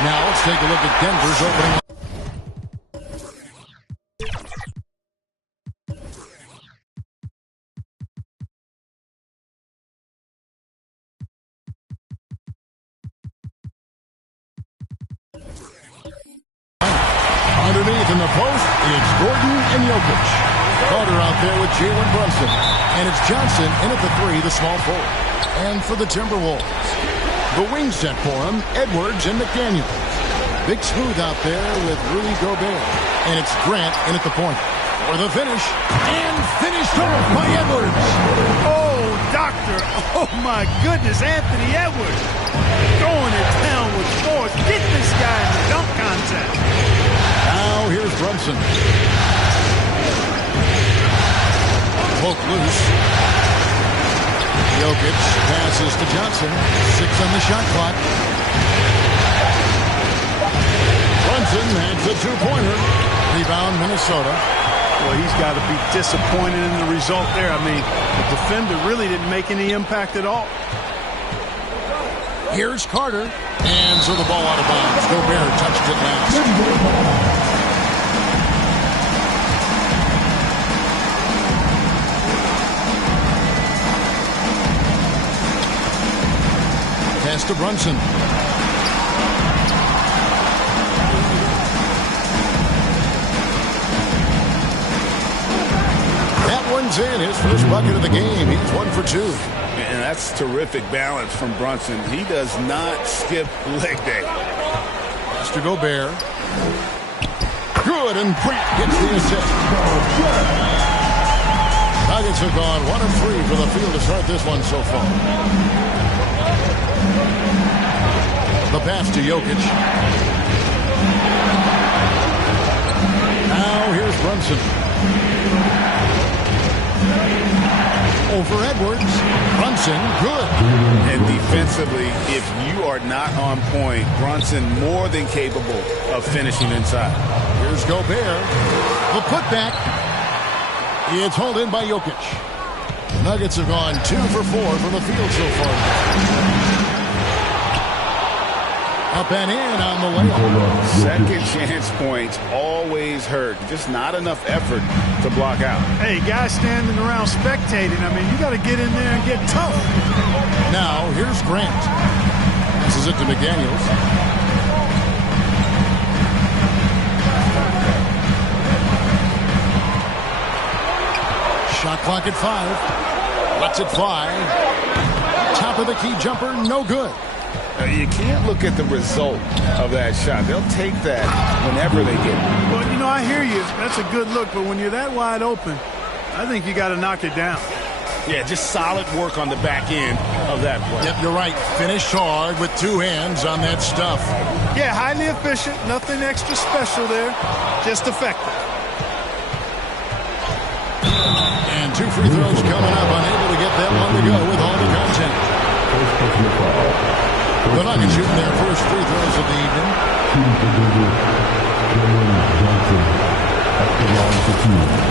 Now let's take a look at Denver's opening. Underneath in the post, it's Gordon and Jokic. Carter out there with Jalen Brunson. And it's Johnson in at the three, the small forward. And for the Timberwolves, the wing set for him, Edwards and McDaniels. Big Smooth out there with Rudy Gobert. And it's Grant in at the point. For the finish. And finished off by Edwards. Oh, doctor. Oh, my goodness. Anthony Edwards. Throwing it down with force. Get this guy in the dunk contest. Now here's Brunson. Poke loose. Jokic passes to Johnson. 6 on the shot clock. Brunson has a two-pointer. Rebound, Minnesota. Well, he's got to be disappointed in the result there. I mean, the defender really didn't make any impact at all. Here's Carter. And so the ball out of bounds. Gobert touched it last. Pass to Brunson. That one's in. His first bucket of the game. He's 1 for 2. And that's terrific balance from Brunson. He does not skip leg day. Pass to Gobert. Good, and Grant gets the assist. Nuggets have gone 1 of 3 for the field to start this one so far. The pass to Jokic. Now here's Brunson. Over Edwards. Brunson, good. And defensively, if you are not on point, Brunson more than capable of finishing inside. Here's Gobert. The putback. It's hauled in by Jokic. Nuggets have gone 2 for 4 from the field so far. Up and in on the layup. Second chance points always hurt. Just not enough effort to block out. Hey, guys standing around spectating. I mean, you got to get in there and get tough. Now, here's Grant. This is it to McDaniels. Shot clock at 5. Lets it fly. Top of the key jumper, no good. You can't look at the result of that shot. They'll take that whenever they get it. Well, you know, I hear you. That's a good look, but when you're that wide open, I think you got to knock it down. Yeah, just solid work on the back end of that play. Yep, you're right. Finished hard with 2 hands on that stuff. Yeah, highly efficient. Nothing extra special there. Just effective. And 2 free throws coming up. Unable to get them on the go with all the content. The Nuggets shooting their first free throws of the evening. Johnson at the line for 2.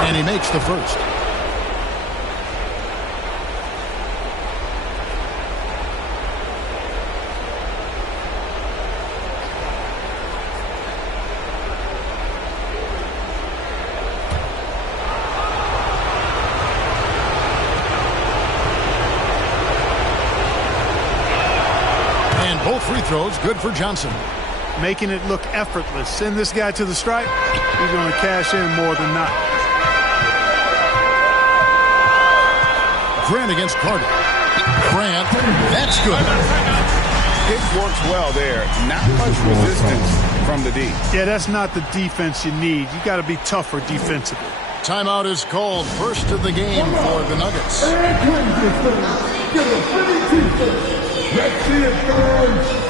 And he makes the first. And both free throws good for Johnson. Making it look effortless. Send this guy to the stripe. He's going to cash in more than not. Grant against Carter. Grant, that's good. It works well there. Not much resistance from the D. Yeah, that's not the defense you need. You got to be tougher defensively. Timeout is called. First of the game for the Nuggets. Let's see it, guys.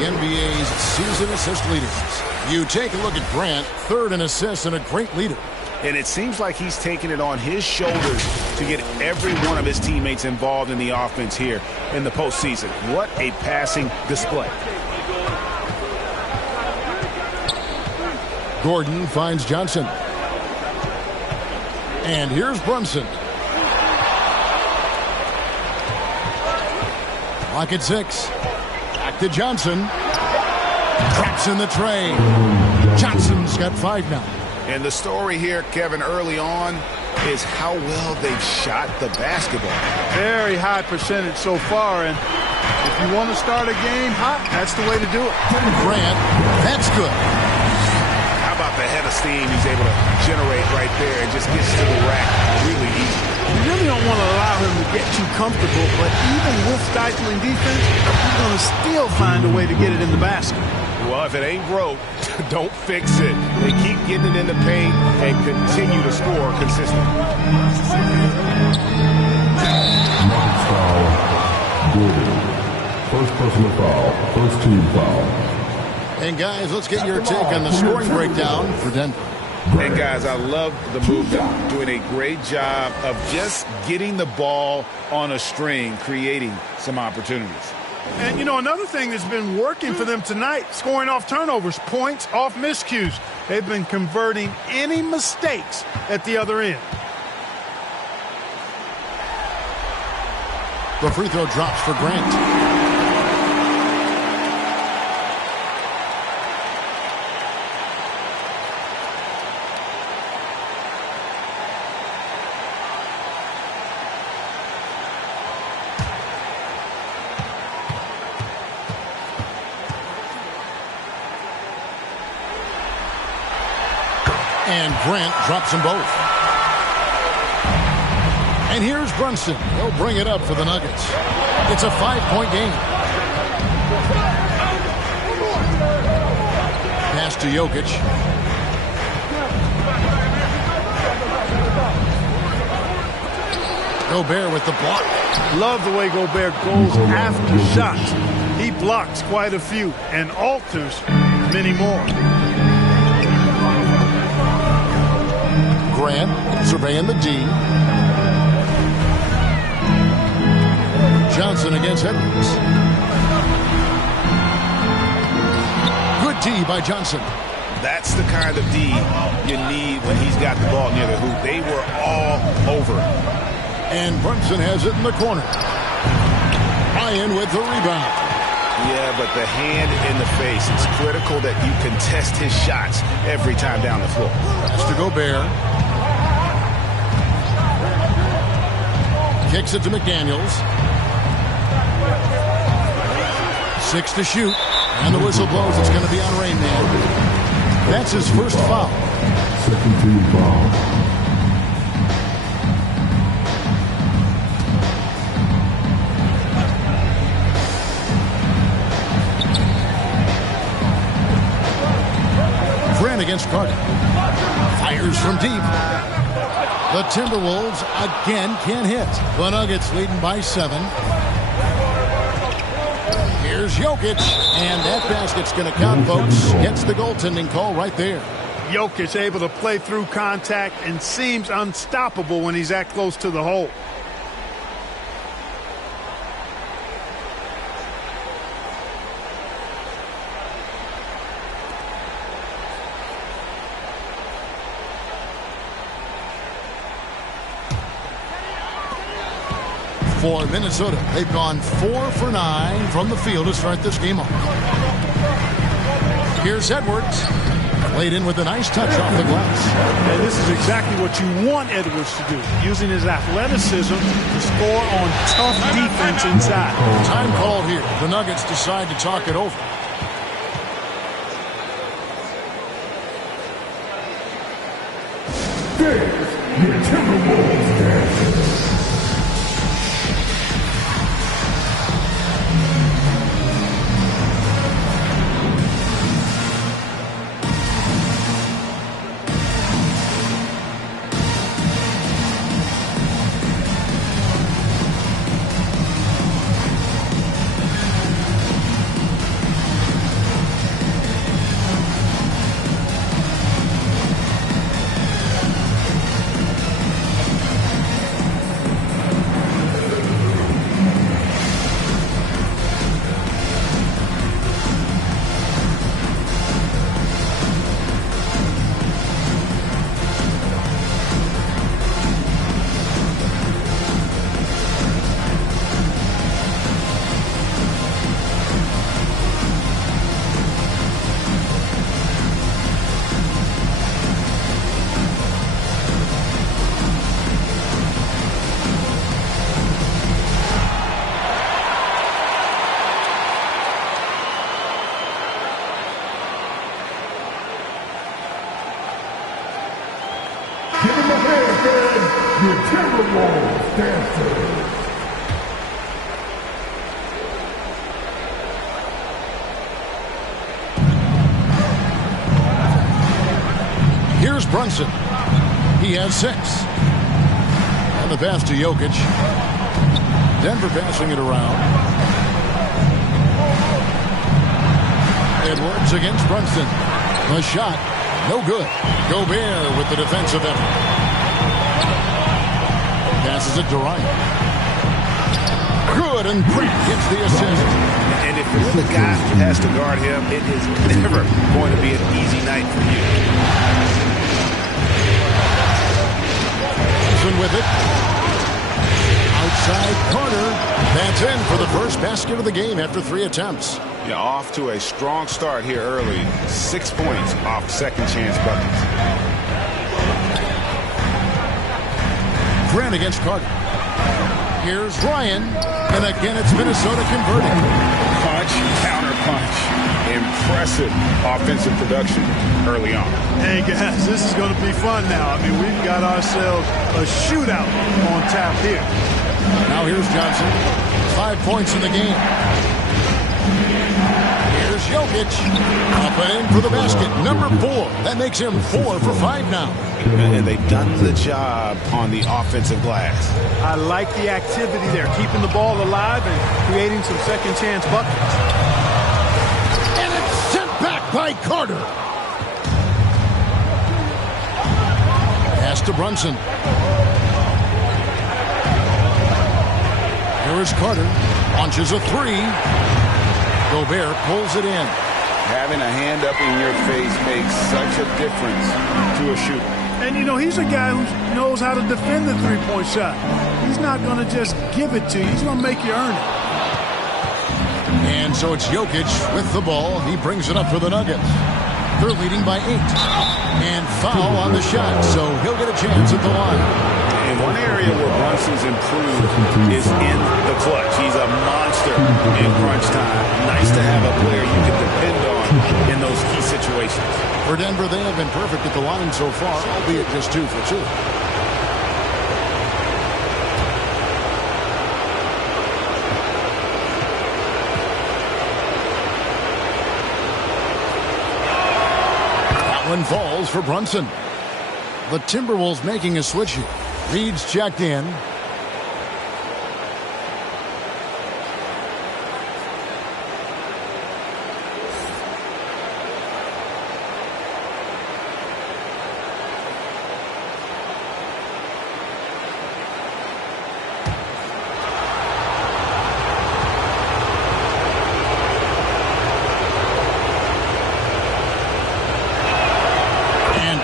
NBA's season assist leaders. You take a look at Grant, third in assists and a great leader. And it seems like he's taking it on his shoulders to get every one of his teammates involved in the offense here in the postseason. What a passing display. Gordon finds Johnson. And here's Brunson. Clock at 6. Back to Johnson. Drops in the tray. Johnson's got 5 now. And the story here, Kevin, early on is how well they've shot the basketball. Very high percentage so far, and if you want to start a game hot, that's the way to do it. Grant, that's good. How about the head of steam he's able to generate right there and just gets to the rack really easy. You really don't want to allow him to get too comfortable, but even with stifling defense, he's going to still find a way to get it in the basket. Well, if it ain't broke, don't fix it. They keep getting it in the paint and continue to score consistently. Foul. Gordon. First personal foul. First team foul. And guys, let's get your take on the scoring breakdown for Denver. And guys, I love the movement, doing a great job of just getting the ball on a string, creating some opportunities. And, you know, another thing that's been working for them tonight, scoring off turnovers, points off miscues. They've been converting any mistakes at the other end. The free throw drops for Grant. And Grant drops them both. And here's Brunson. He'll bring it up for the Nuggets. It's a 5-point game. Pass to Jokic. Gobert with the block. Love the way Gobert goes after shots. He blocks quite a few and alters many more. Grant surveying the D. Johnson against Edwards. Good D by Johnson. That's the kind of D you need when he's got the ball near the hoop. They were all over him. And Brunson has it in the corner. Ryan with the rebound. Yeah, but the hand in the face. It's critical that you contest his shots every time down the floor. Pass to Gobert. Kicks it to McDaniels. 6 to shoot. And the whistle blows. It's going to be on Rain Man. That's his first foul. Second team foul. Grant against Carter. Fires from deep. The Timberwolves again can't hit. The Nuggets leading by 7. Here's Jokic, and that basket's going to count, folks. Gets the goaltending call right there. Jokic able to play through contact and seems unstoppable when he's that close to the hole. For Minnesota, they've gone 4 for 9 from the field to start this game off. Here's Edwards. Played in with a nice touch off the glass. And this is exactly what you want Edwards to do, using his athleticism to score on tough defense inside. Time called here. The Nuggets decide to talk it over. There's your Timberwolves dance. Your Timberwolves dancers. Here's Brunson. He has 6. And the pass to Jokic. Denver passing it around. Edwards against Brunson. The shot, no good. Gobert with the defensive effort. Passes it to Ryan. Good, and Grant gets the assist. And if you're the guy who has to guard him, it is never going to be an easy night for you. With it. Outside Carter. That's in for the first basket of the game after 3 attempts. Yeah, off to a strong start here early. 6 points off second chance buckets. Grant against Carter. Here's Ryan. And again, it's Minnesota converting. Punch, counter punch. Impressive offensive production early on. Hey, guys, this is going to be fun now. I mean, we've got ourselves a shootout on tap here. Now here's Johnson. 5 points in the game. Here's Jokic. Up and in for the basket. Number 4. That makes him 4 for 5 now. And they've done the job on the offensive glass. I like the activity there, keeping the ball alive and creating some second chance buckets. And it's sent back by Carter. Pass to Brunson. Here is Carter. Launches a 3. Gobert pulls it in. Having a hand up in your face makes such a difference to a shooter. And, you know, he's a guy who knows how to defend the three-point shot. He's not going to just give it to you. He's going to make you earn it. And so it's Jokic with the ball. He brings it up for the Nuggets. They're leading by 8. And foul on the shot, so he'll get a chance at the line. And one area where Brunson's improved is in the clutch. He's a monster in crunch time. Nice to have a player you can depend on in those key situations. For Denver, they have been perfect at the line so far, albeit just 2 for 2. That one falls for Brunson. The Timberwolves making a switch here. Reed's checked in.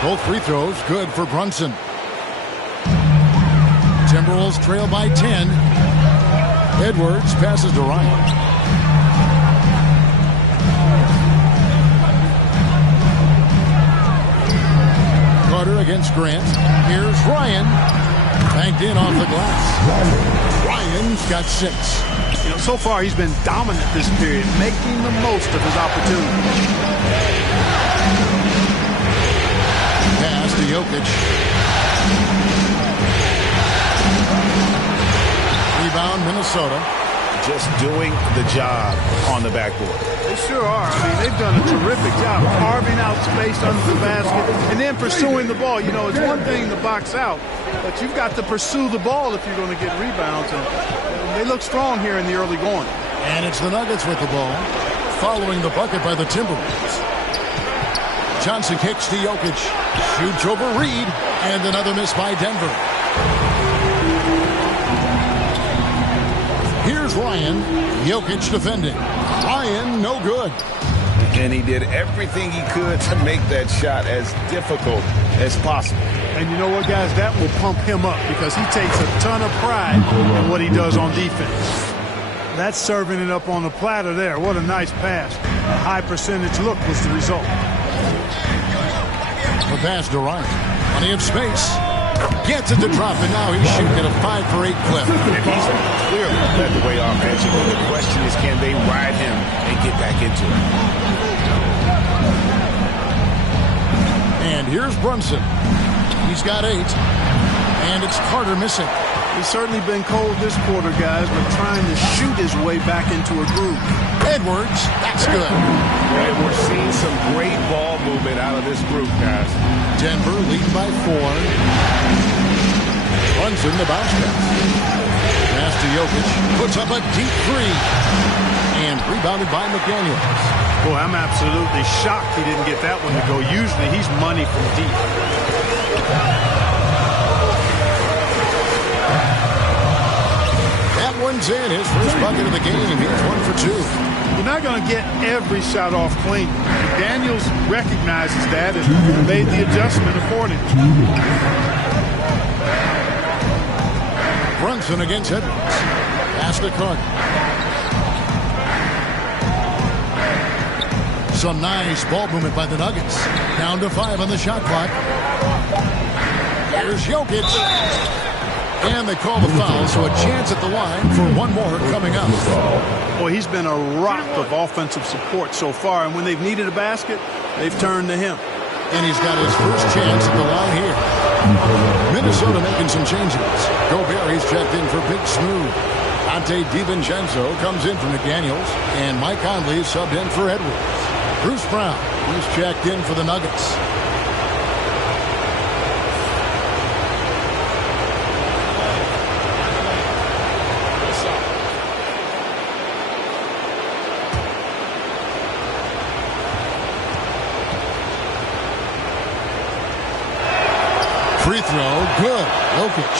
Both free throws good for Brunson. Timberwolves trail by 10. Edwards passes to Ryan. Carter against Grant. Here's Ryan. Banked in off the glass. Ryan's got 6. You know, so far he's been dominant this period, making the most of his opportunity. Pass to Jokic. Rebound, Minnesota. Just doing the job on the backboard. They sure are. I mean, they've done a terrific job carving out space under the basket and then pursuing the ball. You know, it's one thing to box out, but you've got to pursue the ball if you're going to get rebounds. And they look strong here in the early going. And it's the Nuggets with the ball, following the bucket by the Timberwolves. Johnson kicks to Jokic. Shoots over Reed. And another miss by Denver. Here's Ryan. Jokic defending. Ryan, no good. And he did everything he could to make that shot as difficult as possible. And you know what, guys? That will pump him up because he takes a ton of pride in what he does on defense. That's serving it up on the platter there. What a nice pass. A high percentage look was the result. The pass to Ryan. Plenty of space. Gets it to drop, and now he's shooting at a 5 for 8 clip. And he's clearly led the way offensively. The question is, can they ride him and get back into it? And here's Brunson. He's got 8. And it's Carter missing. He's certainly been cold this quarter, guys, but trying to shoot his way back into a groove. Edwards, that's good. And we're seeing some great ball movement out of this group, guys. Denver leading by 4. Brunson, the bounce pass. Pass to Jokic. Puts up a deep 3. And rebounded by McDaniels. Boy, I'm absolutely shocked he didn't get that one to go. Usually he's money from deep. That one's in. His first bucket of the game. He's 1 for 2. You're not going to get every shot off clean. Daniels recognizes that and made the adjustment accordingly. Brunson against Edwards. Pass to Carter. Some nice ball movement by the Nuggets. Down to 5 on the shot clock. Here's Jokic. And they call the foul, so a chance at the line for one more coming up. Boy, he's been a rock of offensive support so far, and when they've needed a basket, they've turned to him. And he's got his first chance at the line here. Minnesota making some changes. Gobert, he's checked in for Big Smooth. Ante DiVincenzo comes in for McDaniels, and Mike Conley subbed in for Edwards. Bruce Brown, he's checked in for the Nuggets. Free throw, good. Jokic.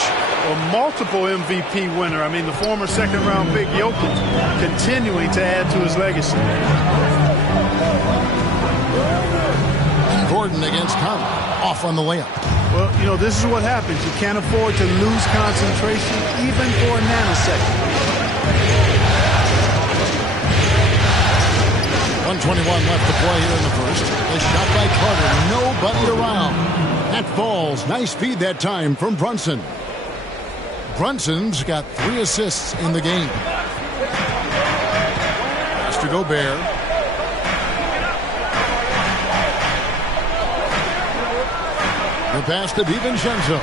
A multiple MVP winner. I mean, the former second-round pick Jokic continuing to add to his legacy. Gordon against Conley. Off on the layup. Well, you know, this is what happens. You can't afford to lose concentration even for a nanosecond. 1:21 left to play here in the first. The shot by Carter. Nobody around. That falls. Nice speed that time from Brunson. Brunson's got 3 assists in the game. Pass to Gobert. The pass to DiVincenzo.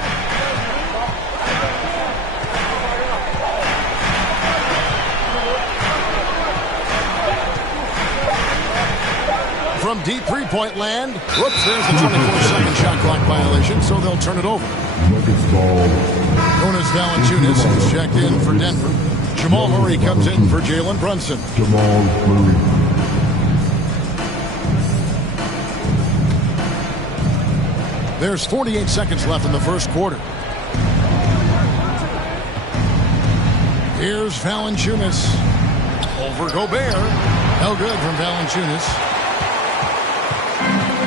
From deep three-point land. Whoops, there's the 24-second shot clock violation, so they'll turn it over. Nuggets ball. Jonas Valanciunas is checked in for Denver. Jamal Murray comes in for Jalen Brunson. Jamal Murray. There's 48 seconds left in the first quarter. Here's Valanciunas. Over Gobert. No good from Valanciunas.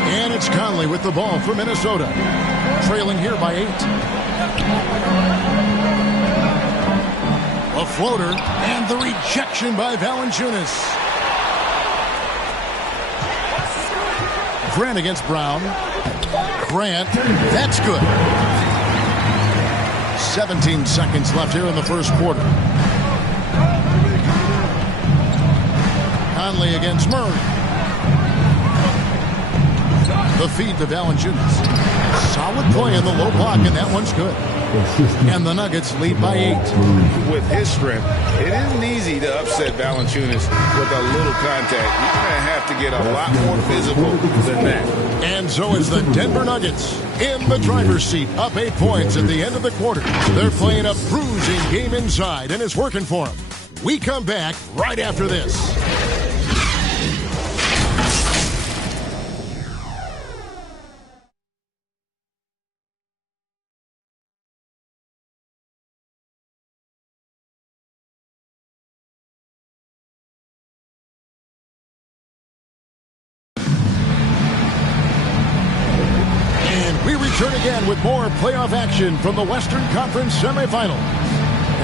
And it's Conley with the ball for Minnesota. Trailing here by 8. A floater and the rejection by Valanciunas. Grant against Brown. Grant, that's good. 17 seconds left here in the first quarter. Conley against Murray. The feed to Valanciunas. Solid play in the low block, and that one's good. And the Nuggets lead by 8. With his strength, it isn't easy to upset Valanciunas with a little contact. You're going to have to get a lot more physical than that. And so is the Denver Nuggets in the driver's seat, up 8 points at the end of the quarter. They're playing a bruising game inside, and it's working for them. We come back right after this. Return again with more playoff action from the Western Conference semifinal.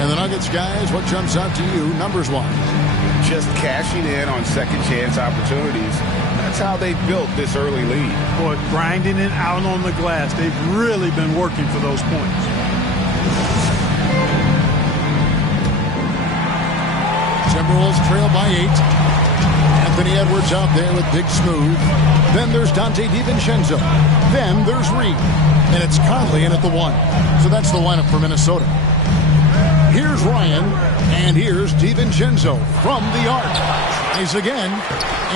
And the Nuggets, guys, what jumps out to you numbers-wise? Just cashing in on second-chance opportunities. That's how they built this early lead. Boy, grinding it out on the glass. They've really been working for those points. Timberwolves trail by 8. And Anthony Edwards out there with Big Smooth. Then there's Dante DiVincenzo. Then there's Reed. And it's Conley in at the 1. So that's the lineup for Minnesota. Here's Ryan. And here's DiVincenzo from the arc. Tries again.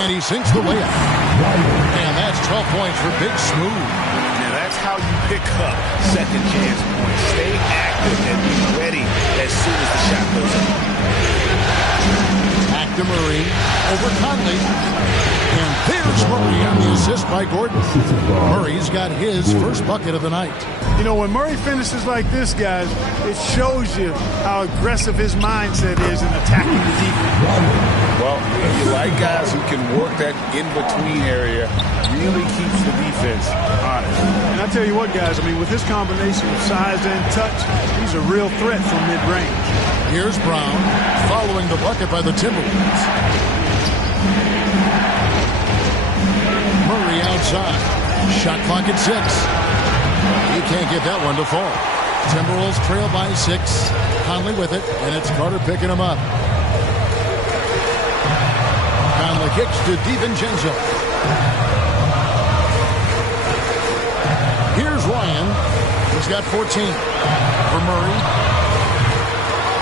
And he sinks the layup. And that's 12 points for Big Smooth. Now that's how you pick up second chance points. Stay active and be ready as soon as the shot goes up. Back to Murray. Over Conley. And there's Murray on the assist by Gordon. Murray's got his first bucket of the night. You know, when Murray finishes like this, guys, it shows you how aggressive his mindset is in attacking the defense. Well, you like guys who can work that in-between area, really keeps the defense honest. And I tell you what, guys, I mean, with this combination of size and touch, he's a real threat from mid-range. Here's Brown following the bucket by the Timberwolves. Murray outside. Shot clock at 6. He can't get that one to fall. Timberwolves trail by 6. Conley with it, and it's Carter picking him up. Conley kicks to DiVincenzo. Here's Ryan. He's got 14 for Murray.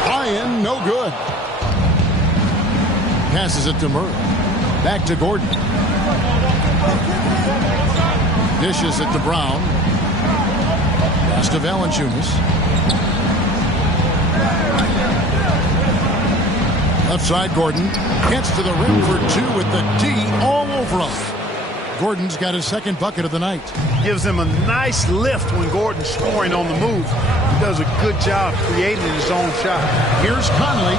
Ryan, no good. Passes it to Murray. Back to Gordon. Dishes it to Brown. Pass to Valanciunas. Left side, Gordon. Gets to the rim for 2 with the D all over him. Gordon's got his second bucket of the night. Gives him a nice lift when Gordon's scoring on the move. He does a good job creating his own shot. Here's Conley.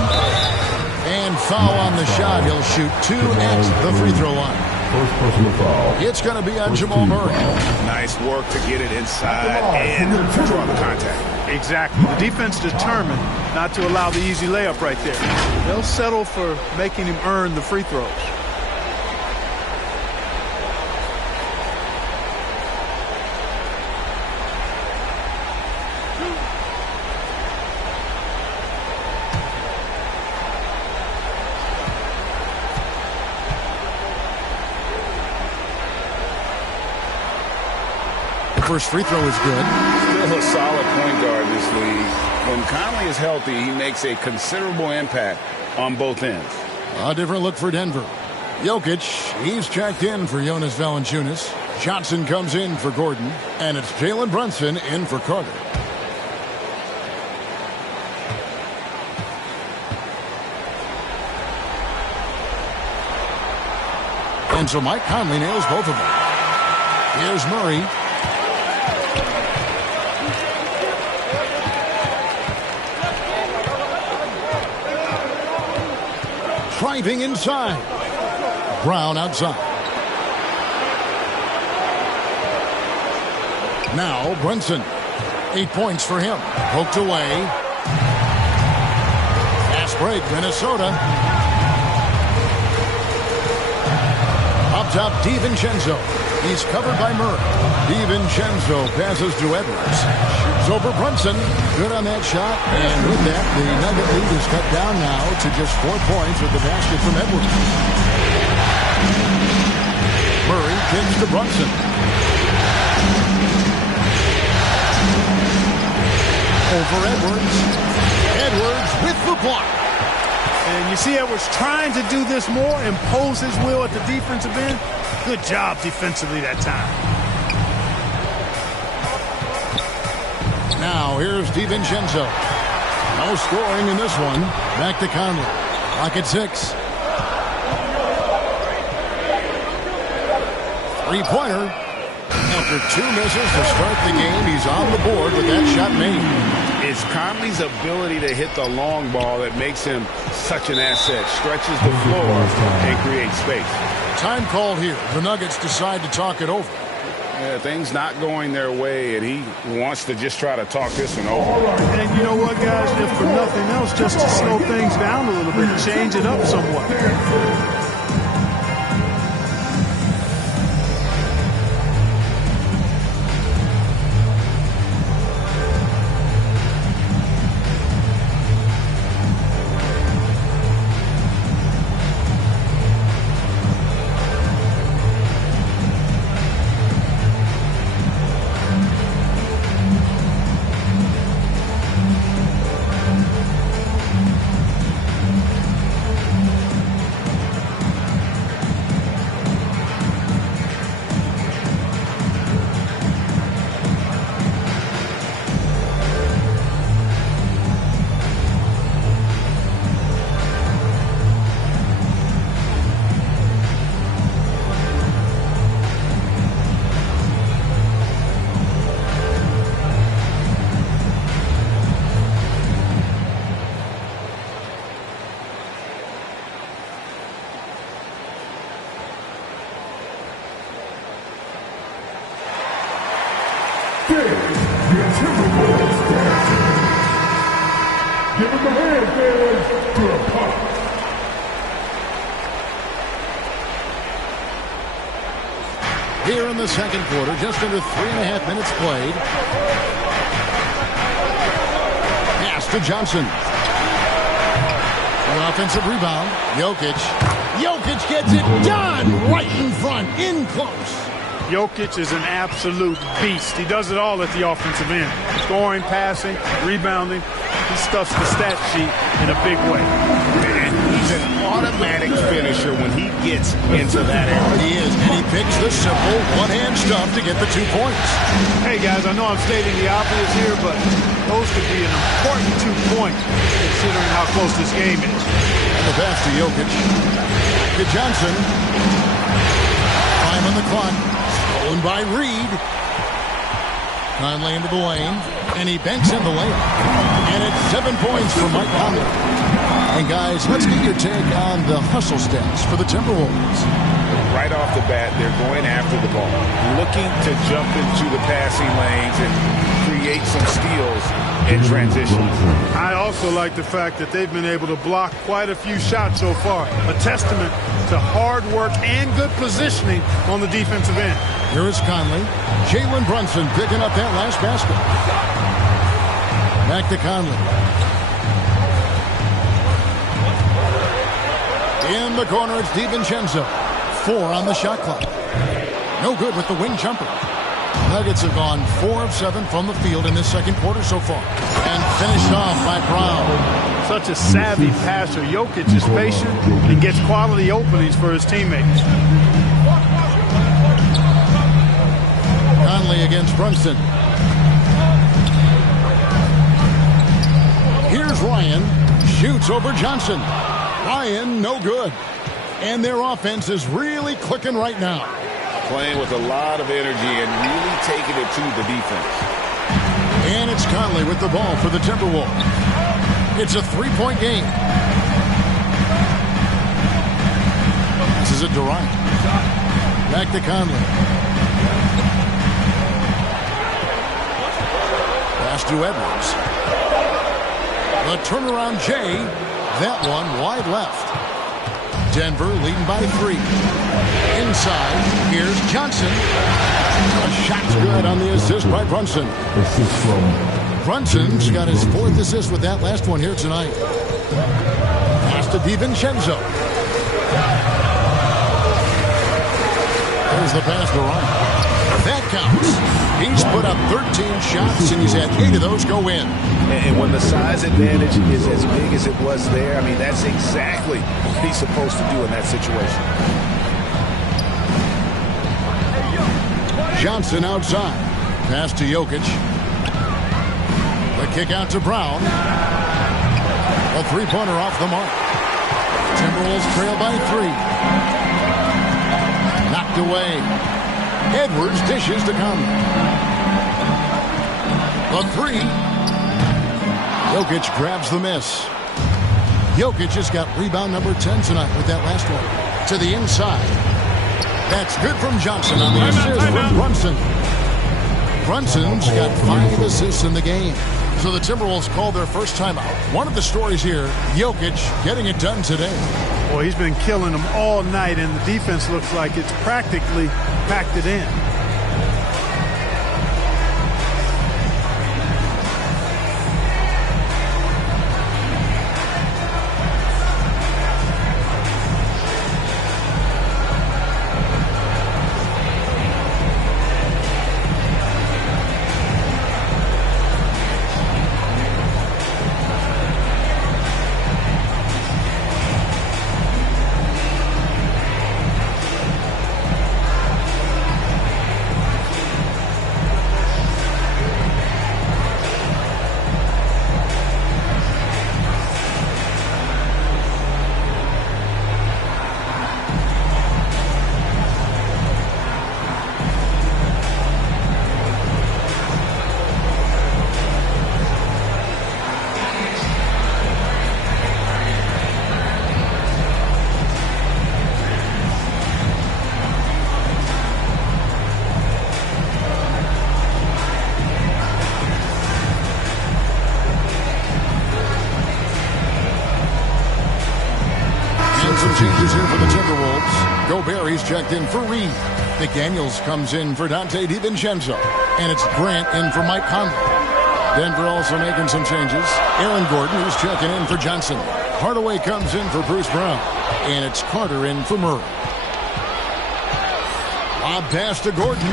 And foul on the shot. He'll shoot 2 at the free throw line. First personal foul. It's going to be on Jamal Murray. Nice work to get it inside and draw the contact. Exactly. The defense determined not to allow the easy layup right there. They'll settle for making him earn the free throws. First free throw is good. Still a solid point guard in this league. When Conley is healthy, he makes a considerable impact on both ends. A different look for Denver. Jokic, he's checked in for Jonas Valanciunas. Johnson comes in for Gordon. And it's Jalen Brunson in for Carter. And so Mike Conley nails both of them. Here's Murray. Driving inside. Brown outside. Now Brunson. 8 points for him. Poked away. Fast break, Minnesota. Up top, DiVincenzo. He's covered by Murray. DiVincenzo passes to Edwards. Shoots over Brunson. Good on that shot. And with that, the Nugget lead is cut down now to just 4 points with the basket from Edwards. Murray kicks to Brunson. Over Edwards. Edwards with the block. And you see Edwards trying to do this more, impose his will at the defensive end. Good job defensively that time. Now here's DiVincenzo. No scoring in this one. Back to Conley. Clock at 6. Three-pointer. After 2 misses to start the game, he's on the board with that shot made. It's Conley's ability to hit the long ball that makes him such an asset. Stretches the floor and creates space. Time called here. The Nuggets decide to talk it over. Yeah, things not going their way, and he wants to just try to talk this one over. And you know what, guys? If for nothing else, just to slow things down a little bit, change it up somewhat. Timberwolves dancing. Give him a hand, fans, for a pop. Here in the second quarter, just under 3.5 minutes played. Pass to Johnson. An offensive rebound. Jokic. Jokic gets it done right in front, in close. Jokic is an absolute beast. He does it all at the offensive end. Scoring, passing, rebounding. He stuffs the stat sheet in a big way. Man, he's an automatic finisher when he gets into that area. He is, and he picks the simple one-hand stuff to get the 2 points. Hey, guys, I know I'm stating the obvious here, but those could be an important 2 points considering how close this game is. And the pass to Jokic. To Johnson. Time on the clock. Stolen by Reed. Conley into the lane. And he banks in the layup. And it's 7 points for Mike Conley. And guys, let's get your take on the hustle stats for the Timberwolves. Right off the bat, they're going after the ball, looking to jump into the passing lanes and create some steals in transition. I also like the fact that they've been able to block quite a few shots so far. A testament to hard work and good positioning on the defensive end. Here is Conley. Jalen Brunson picking up that last basket. Back to Conley. In the corner, it's DiVincenzo. 4 on the shot clock. No good with the wing jumper. Nuggets have gone 4 of 7 from the field in this second quarter so far. And finished off by Brown. Such a savvy passer. Jokic is patient and gets quality openings for his teammates. Conley against Brunson. Here's Ryan. Shoots over Johnson. Ryan, no good. And their offense is really clicking right now. Playing with a lot of energy and really taking it to the defense. And it's Conley with the ball for the Timberwolves. It's a 3-point game. This is a Durant. Back to Conley. Pass to Edwards. The turnaround Jay. That one wide left. Denver leading by 3. Inside, here's Johnson. A shot's good on the assist by Brunson. Assist from Brunson's got his 4th assist with that last one here tonight. Pass to DiVincenzo. There's the pass to Ryan. That counts. He's put up 13 shots, and he's had 8 of those go in. And when the size advantage is as big as it was there, I mean, that's exactly what he's supposed to do in that situation. Johnson outside. Pass to Jokic. The kick out to Brown. A 3-pointer off the mark. Timberwolves trail by 3. Knocked away. Edwards dishes to Conley. A 3. Jokic grabs the miss. Jokic has got rebound number 10 tonight with that last one. To the inside. That's good from Johnson on the assist from Brunson. Brunson's got 5 assists in the game. So the Timberwolves called their first timeout. One of the stories here, Jokic getting it done today. Well, he's been killing them all night, and the defense looks like it's practically packed it in. Timberwolves, Gobert checked in for Reed. McDaniels comes in for Dante DiVincenzo. And it's Grant in for Mike Conley. Denver also making some changes. Aaron Gordon, who's checking in for Johnson. Hardaway comes in for Bruce Brown. And it's Carter in for Murray. Lob pass to Gordon.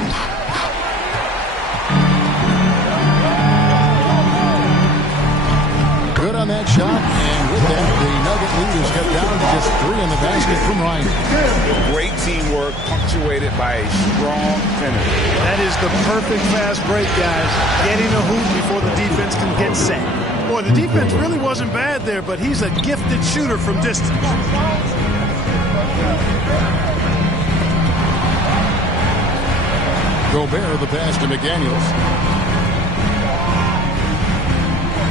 Good on that shot, and with that, the Nugget lead is cut down to just 3 in the basket from Ryan. Great teamwork, punctuated by a strong finish. That is the perfect fast break, guys. Getting a hoop before the defense can get set. Boy, the defense really wasn't bad there, but he's a gifted shooter from distance. Gobert, the pass to McDaniels.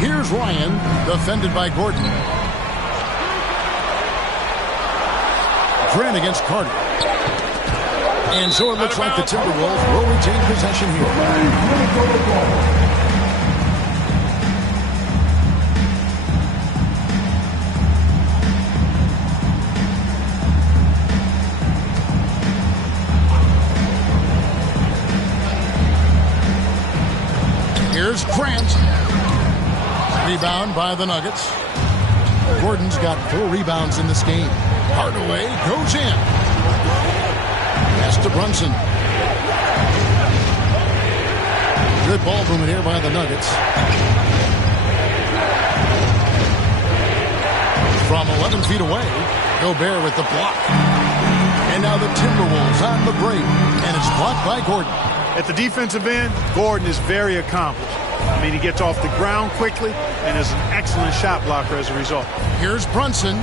Here's Ryan, defended by Gordon. Grant against Carter. And so it looks like the Timberwolves will retain possession here. Here's Grant. Rebound by the Nuggets. Gordon's got 4 rebounds in this game. Hardaway goes in. Pass to Brunson. Good ball movement here by the Nuggets. From 11 feet away, Gobert with the block. And now the Timberwolves on the break. And it's blocked by Gordon. At the defensive end, Gordon is very accomplished. I mean, he gets off the ground quickly and is an excellent shot blocker as a result. Here's Brunson.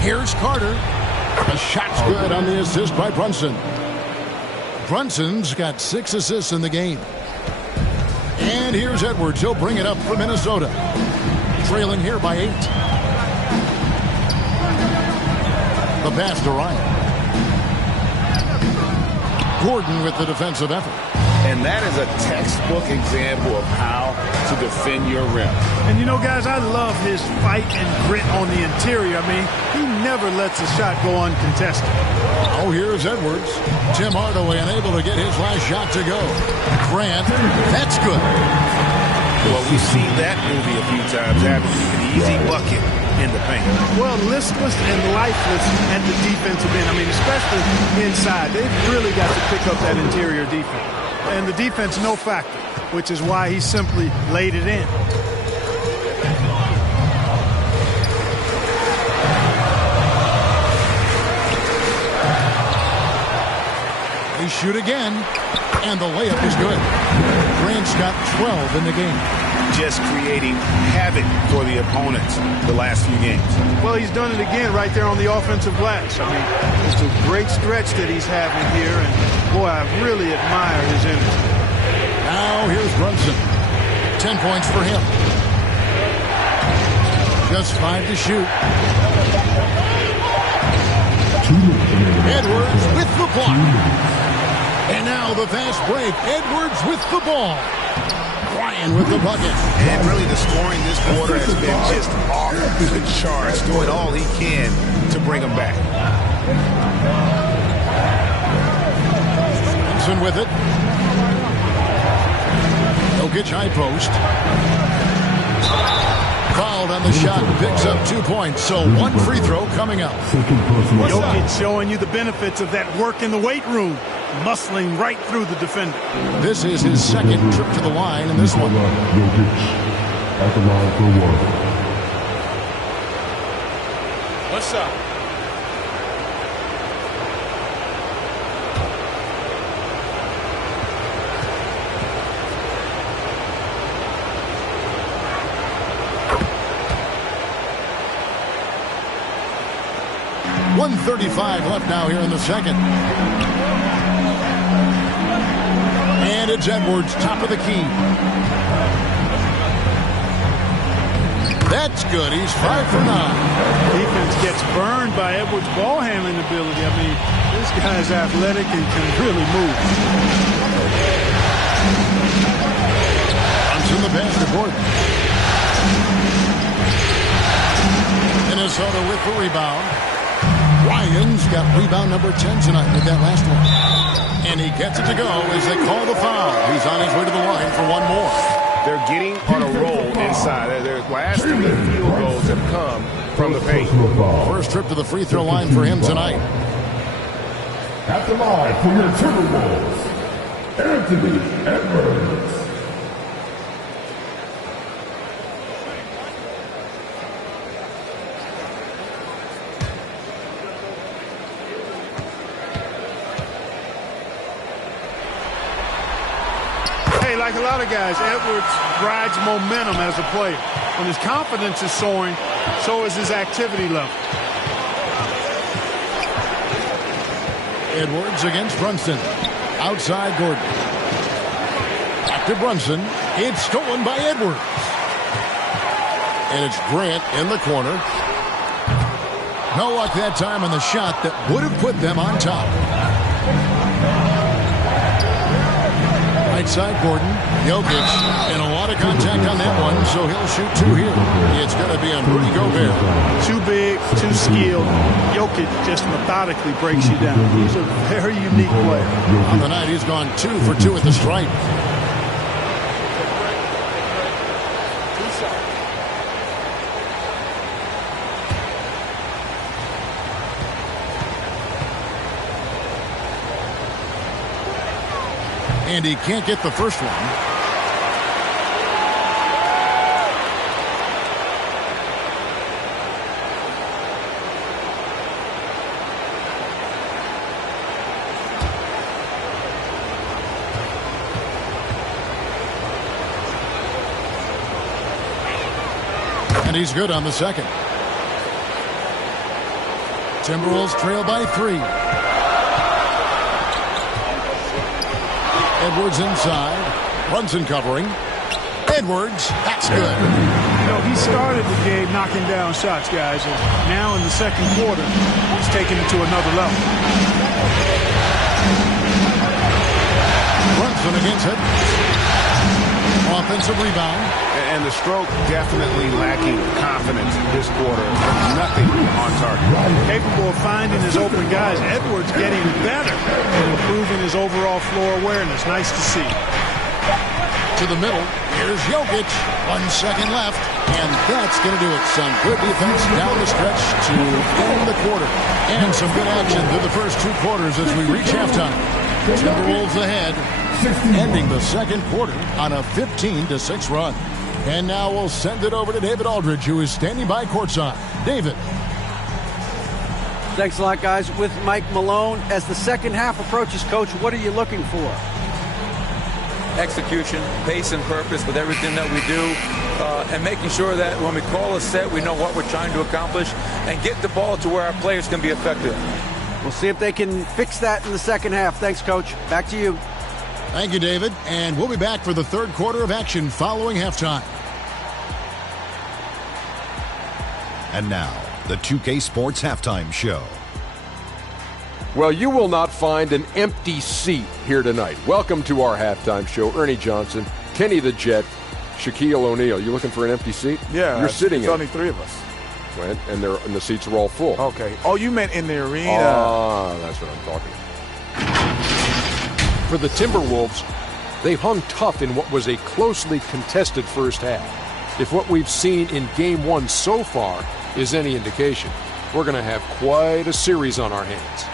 Here's Carter. The shot's good on the assist by Brunson. Brunson's got 6 assists in the game. And here's Edwards. He'll bring it up for Minnesota. Trailing here by 8. The pass to Ryan. Gordon with the defensive effort. And that is a textbook example of how to defend your rim. And you know, guys, I love his fight and grit on the interior. I mean, he never lets a shot go uncontested. Oh, here's Edwards. Tim Hardaway unable to get his last shot to go. Grant, that's good. Well, we've seen that movie a few times, haven't we? An easy bucket in the paint. Well, listless and lifeless at the defensive end. I mean, especially inside. They've really got to pick up that interior defense. And the defense, no factor, which is why he simply laid it in. They shoot again, and the layup is good. Grant's got 12 in the game. Just creating havoc for the opponents the last few games. Well, he's done it again right there on the offensive glass. I mean, it's a great stretch that he's having here, and boy, I really admire his energy. Now here's Brunson. 10 points for him. Just 5 to shoot. Edwards with the block. And now the fast break. Edwards with the ball. Ryan with the bucket. And really the scoring this quarter has been just off the charts, doing all he can to bring them back. Thompson with it. Jokic high post. Fouled on the shot, picks up 2 points. So 1 free throw coming up. Jokic showing you the benefits of that work in the weight room. Muscling right through the defender. This is his 2nd trip to the line in this one. Jokic at the line for 1. What's up? .135 left now here in the second. And it's Edwards, top of the key. That's good. He's 5 for 9. Defense gets burned by Edwards' ball handling ability. I mean, this guy's athletic and can really move. Brunson the pass to Gordon. Minnesota with the rebound. Ryan's got rebound number 10 tonight with that last one. And he gets it to go as they call the foul. He's on his way to the line for one more. They're getting on a roll inside. Their last 3 field goals have come from the paint. First trip to the free throw line for him tonight. At the line for your Timberwolves, Anthony Edwards. Hey, like a lot of guys, Edwards rides momentum as a player. When his confidence is soaring, so is his activity level. Edwards against Brunson. Outside Gordon. Back to Brunson. It's stolen by Edwards. And it's Grant in the corner. No luck that time on the shot that would have put them on top. Right side Gordon. Jokic. And a lot of contact on that one, so he'll shoot 2 here. It's going to be on Rudy Gobert. Too big, too skilled. Jokic just methodically breaks you down. He's a very unique player. On the night, he's gone 2 for 2 at the stripe. And he can't get the first one. And he's good on the second. Timberwolves trail by 3. Edwards inside. Brunson covering. Edwards, that's good. You know, he started the game knocking down shots, guys, and now in the second quarter, he's taking it to another level. Brunson against Edwards. Offensive rebound. And the stroke definitely lacking confidence this quarter. Nothing on target. Capable of finding his open guys. Edwards getting better and improving his overall floor awareness. Nice to see. To the middle. Here's Jokic. 1 second left. And that's going to do it. Some good defense down the stretch to end the quarter. And some good action through the first 2 quarters as we reach halftime. Timberwolves ahead, ending the second quarter on a 15-6 run. And now we'll send it over to David Aldridge, who is standing by courtside. David. Thanks a lot, guys. With Mike Malone, as the second half approaches, Coach, what are you looking for? Execution, pace, and purpose with everything that we do, and making sure that when we call a set, we know what we're trying to accomplish and get the ball to where our players can be effective. We'll see if they can fix that in the second half. Thanks, Coach. Back to you. Thank you, David. And we'll be back for the third quarter of action following halftime. And now, the 2K Sports Halftime Show. Well, you will not find an empty seat here tonight. Welcome to our halftime show. Ernie Johnson, Kenny the Jet, Shaquille O'Neal. You looking for an empty seat? Yeah. You're sitting in. There's only 3 of us. And the seats are all full. Okay. Oh, you meant in the arena. Ah, that's what I'm talking about. For the Timberwolves, they hung tough in what was a closely contested first half. If what we've seen in Game 1 so far is any indication, we're going to have quite a series on our hands.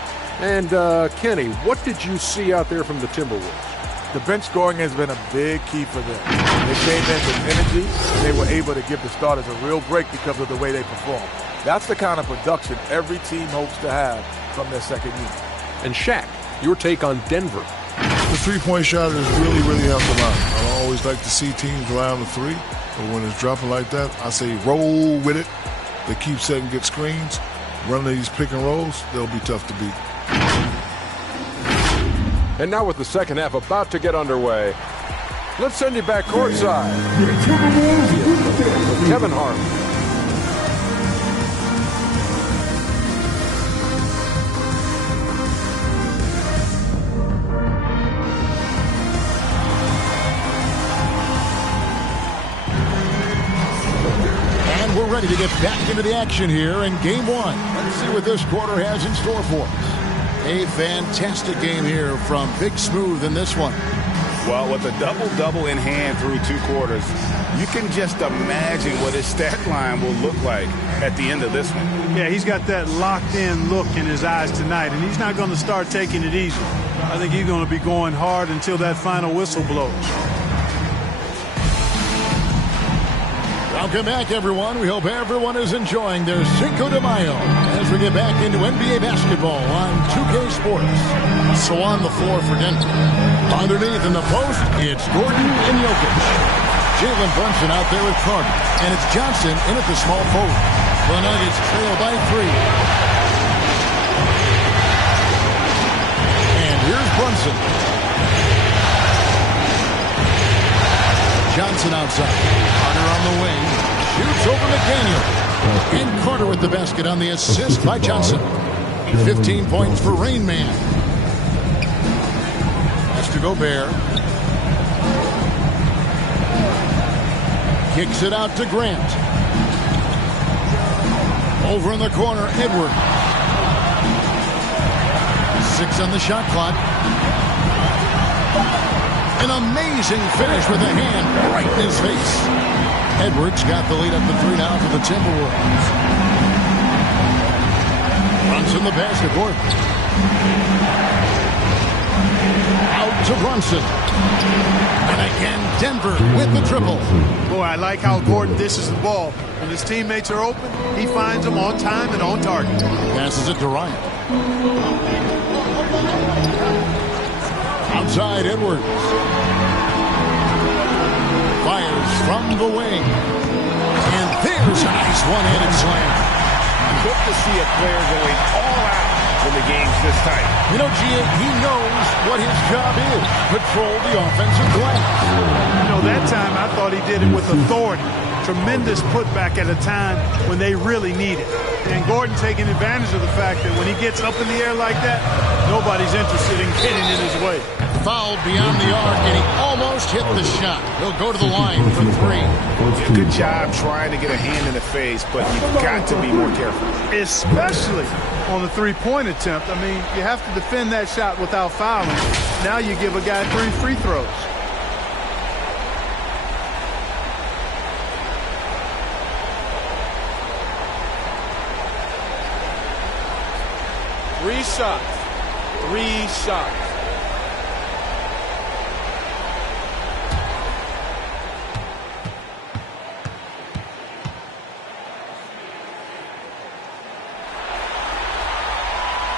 And, Kenny, what did you see out there from the Timberwolves? The bench scoring has been a big key for them. They came in with energy, and they were able to give the starters a real break because of the way they performed. That's the kind of production every team hopes to have from their second unit. And Shaq, your take on Denver. The three-point shot has really, really helped them out. I always like to see teams rely on the three, but when it's dropping like that, I say roll with it. They keep setting good screens, running these pick and rolls, they'll be tough to beat. And now with the second half about to get underway, let's send you back courtside. Kevin Hart. And we're ready to get back into the action here in game one. Let's see what this quarter has in store for us. A fantastic game here from Big Smooth in this one. Well, with a double-double in hand through 2 quarters, you can just imagine what his stat line will look like at the end of this one. Yeah, he's got that locked-in look in his eyes tonight, and he's not going to start taking it easy. I think he's going to be going hard until that final whistle blows. Welcome back, everyone. We hope everyone is enjoying their Cinco de Mayo as we get back into NBA basketball on 2K Sports. So on the floor for Denver. Underneath in the post, it's Gordon and Jokic. Jalen Brunson out there with Carter. And it's Johnson in at the small forward. The Nuggets trail by 3. And here's Brunson. Johnson outside. Carter on the wing. Shoots over McDaniel. And Carter with the basket on the assist by Johnson. 15 points for Rain Man. That's to Gobert. Kicks it out to Grant. Over in the corner, Edwards. 6 on the shot clock. An amazing finish with a hand right in his face. Edwards got the lead up to 3 now for the Timberwolves. Brunson the pass to Gordon. Out to Brunson. And again, Denver with the triple. Boy, I like how Gordon dishes the ball. When his teammates are open, he finds them on time and on target. Passes it to Ryan. Outside Edwards. Fires from the wing. And there's a nice one-handed slam. Good to see a player going all out when the game's this tight. You know, Gia, he knows what his job is. Patrol the offensive glass. You know, that time I thought he did it with authority. Tremendous putback at a time when they really need it. And Gordon taking advantage of the fact that when he gets up in the air like that, nobody's interested in getting in his way. Fouled beyond the arc, and he almost hit the shot. He'll go to the line for 3. Good job trying to get a hand in the face, but you've got to be more careful. Especially on the three-point attempt. I mean, you have to defend that shot without fouling. Now you give a guy 3 free throws. Three shots.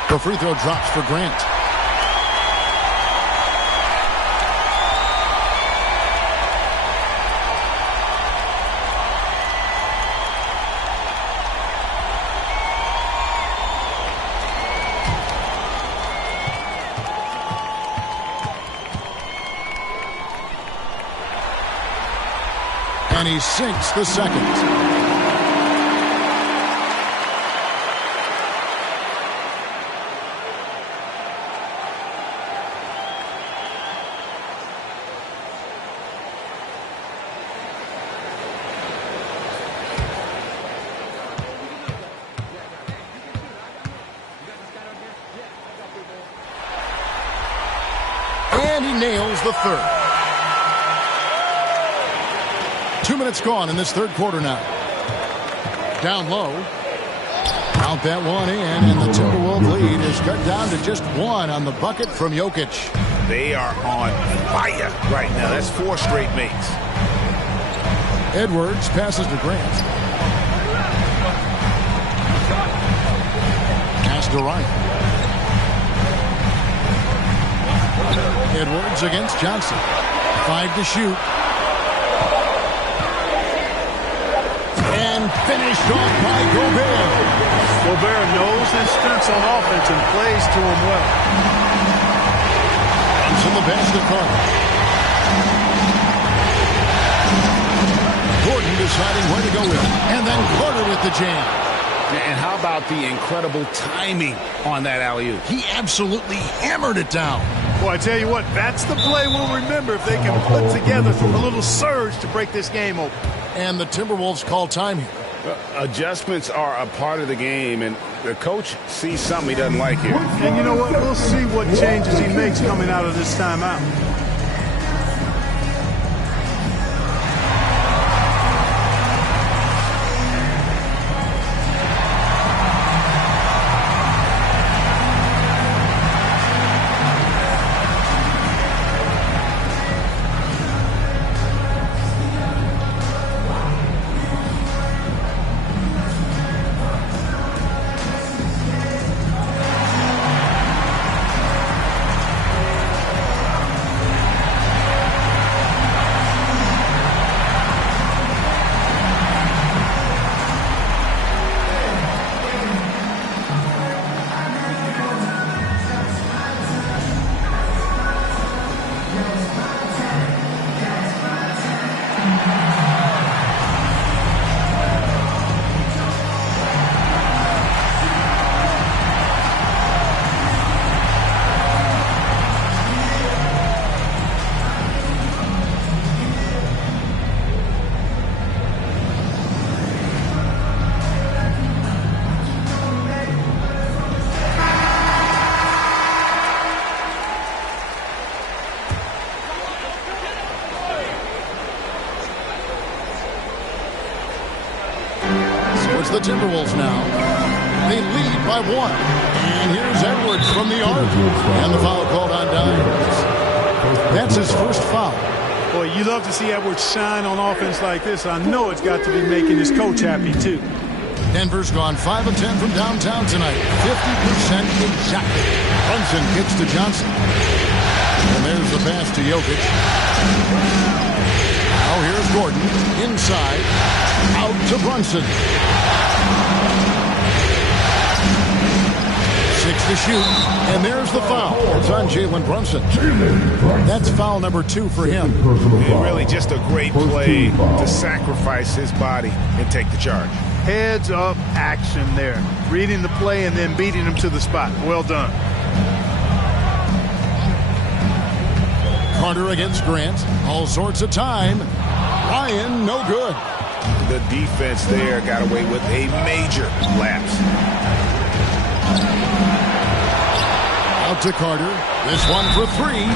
The free throw drops for Grant. And he sinks the second. And he nails the third. 2 minutes gone in this third quarter now. Down low. Count that one in, and the Timberwolves lead is cut down to just 1 on the bucket from Jokic. They are on fire right now. That's 4 straight makes. Edwards passes to Grant. Pass to Ryan. Edwards against Johnson. 5 to shoot. And finished off by Gobert. Gobert knows his strengths on offense and plays to him well. Runs in the basket corner. Gordon deciding where to go with it. And then Carter with the jam. And how about the incredible timing on that alley-oop? He absolutely hammered it down. Well, I tell you what, that's the play we'll remember if they can put together a little surge to break this game open. And the Timberwolves call time here. Adjustments are a part of the game, and the coach sees something he doesn't like here. And you know what? We'll see what changes he makes coming out of this timeout. The Timberwolves now. They lead by 1. And here's Edwards from the arc. And the foul called on Dimes. That's his first foul. Boy, you love to see Edwards shine on offense like this. I know it's got to be making his coach happy, too. Denver's gone 5 of 10 from downtown tonight. 50% exactly. Brunson kicks to Johnson. And there's the pass to Jokic. Now here's Gordon. Inside. Out to Brunson. 6 to shoot. And there's the foul. It's on Jalen Brunson. That's foul number 2 for him. And really just a great play to sacrifice his body and take the charge. Heads up action there. Reading the play and then beating him to the spot. Well done. Carter against Grant. All sorts of time. Ryan, no good. The defense there got away with a major lapse. Out to Carter. This one for 3.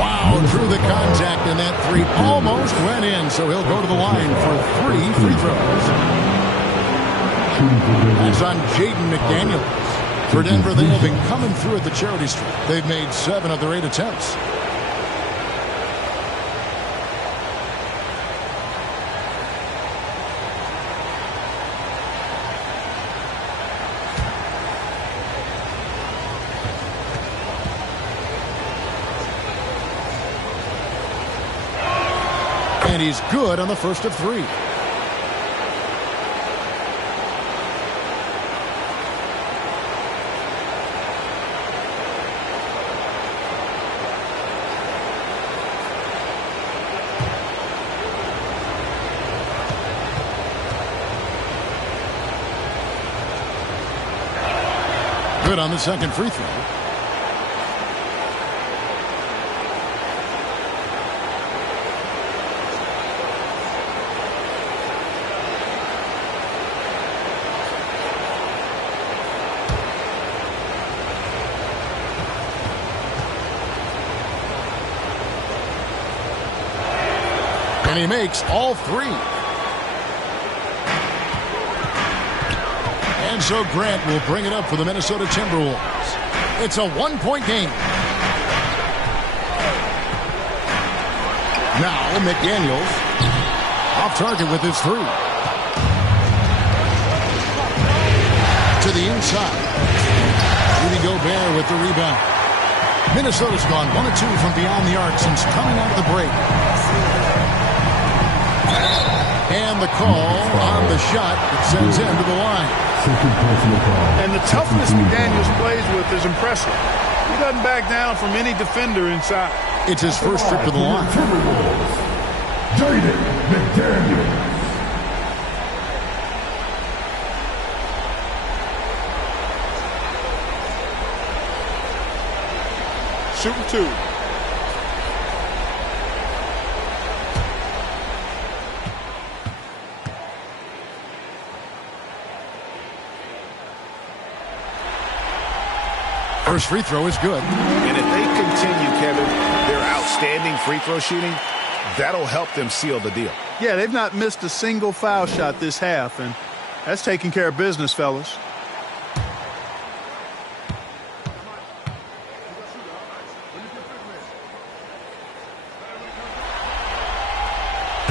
Wow, through the contact, and that 3 almost went in, so he'll go to the line for 3 free throws. It's on Jaden McDaniels. For Denver, they have been coming through at the charity stripe. They've made 7 of their 8 attempts. And he's good on the first of 3. Good on the second free throw. And he makes all 3. And so Grant will bring it up for the Minnesota Timberwolves. It's a 1-point game. Now McDaniels off target with his 3. To the inside. Rudy Gobert with the rebound. Minnesota's gone 1 of 2 from beyond the arc since coming out of the break. And the call on the shot that sends him to the line. And the toughness McDaniels plays with is impressive. He doesn't back down from any defender inside. It's his first trip to the line. Jaden McDaniels. Shooting 2. First free throw is good. And if they continue, Kevin, their outstanding free throw shooting, that'll help them seal the deal. Yeah, they've not missed a single foul shot this half, and that's taking care of business, fellas.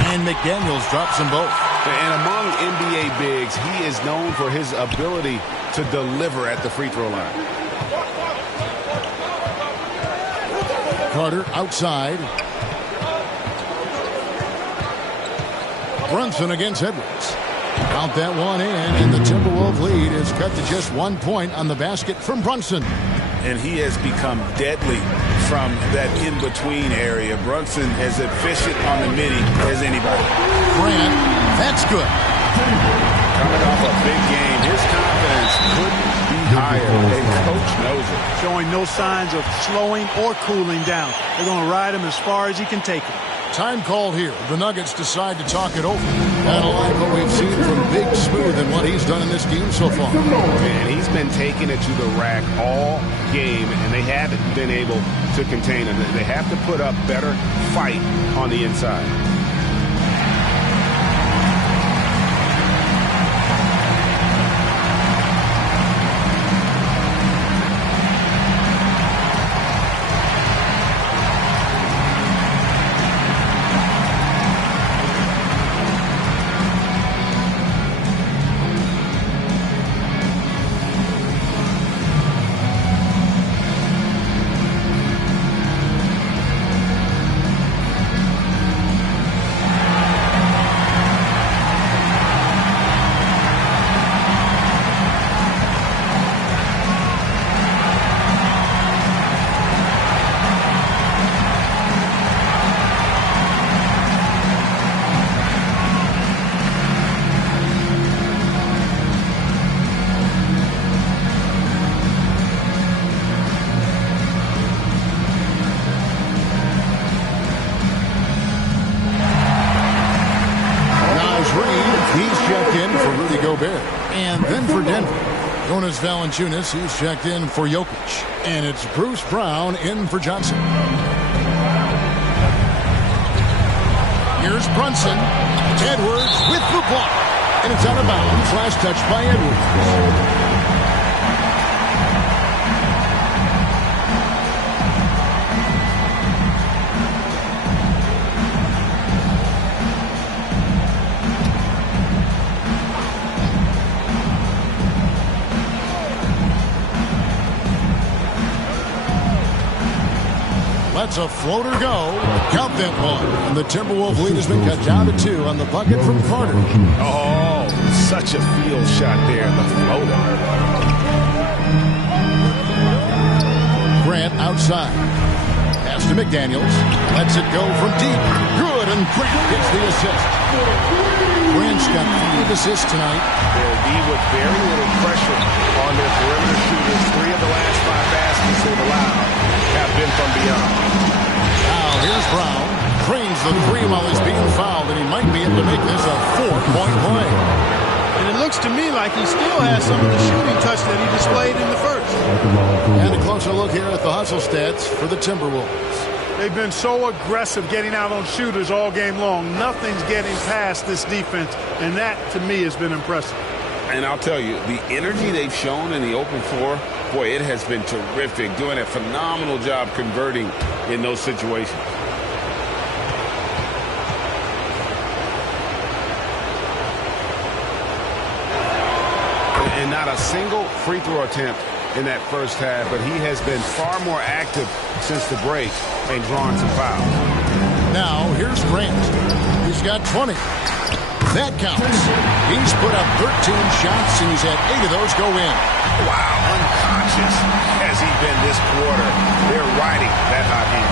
And McDaniels drops them both. And among NBA bigs, he is known for his ability to deliver at the free throw line. Carter outside. Brunson against Edwards. Count that one in, and the Timberwolves lead is cut to just 1 point on the basket from Brunson. And he has become deadly from that in-between area. Brunson as efficient on the midi as anybody. Grant, that's good. Coming off a big game, his confidence couldn't be higher, and Coach knows it. Showing no signs of slowing or cooling down. They're going to ride him as far as he can take him. Time called here. The Nuggets decide to talk it over. I don't like what we've seen from Big Smooth and what he's done in this game so far. And he's been taking it to the rack all game, and they haven't been able to contain him. They have to put up better fight on the inside. And then for Denver, Jonas Valanciunas, he's checked in for Jokic. And it's Bruce Brown in for Johnson. Here's Brunson. Edwards with the block. And it's out of bounds. Last touch by Edwards. Lets a floater go. Count that one. And the Timberwolves lead has been cut down to 2 on the bucket from Carter. Oh, such a field shot there. The floater. Grant outside. Pass to McDaniels. Lets it go from deep. Good, and Grant gets the assist. Grant's got 5 assists tonight. They'll be with very little pressure on their perimeter shooters. 3 of the last 5 baskets they've allowed have been from beyond. Now here's Brown. Drains the 3 while he's being fouled, and he might be able to make this a 4-point play. And it looks to me like he still has some of the shooting touch that he displayed in the first. And a closer look here at the hustle stats for the Timberwolves. They've been so aggressive getting out on shooters all game long. Nothing's getting past this defense, and that, to me, has been impressive. And I'll tell you, the energy they've shown in the open floor, boy, it has been terrific, doing a phenomenal job converting in those situations. And not a single free throw attempt in that first half, but he has been far more active since the break and drawn some fouls. Now, here's Grant. He's got 20. That counts. He's put up 13 shots, and he's had 8 of those go in. Wow, unconscious has he been this quarter. They're riding that hot heat.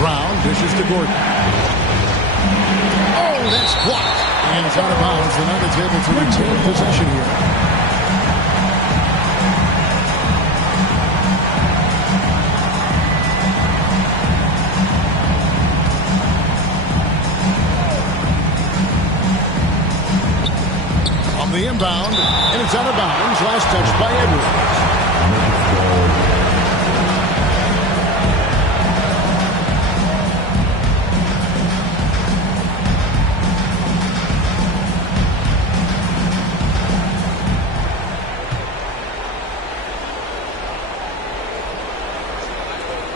Brown dishes to Gordon. Oh, that's blocked. And it's out of bounds. The Nuggets able to retain possession here. On the inbound, And it's out of bounds. Last touch by Edwards.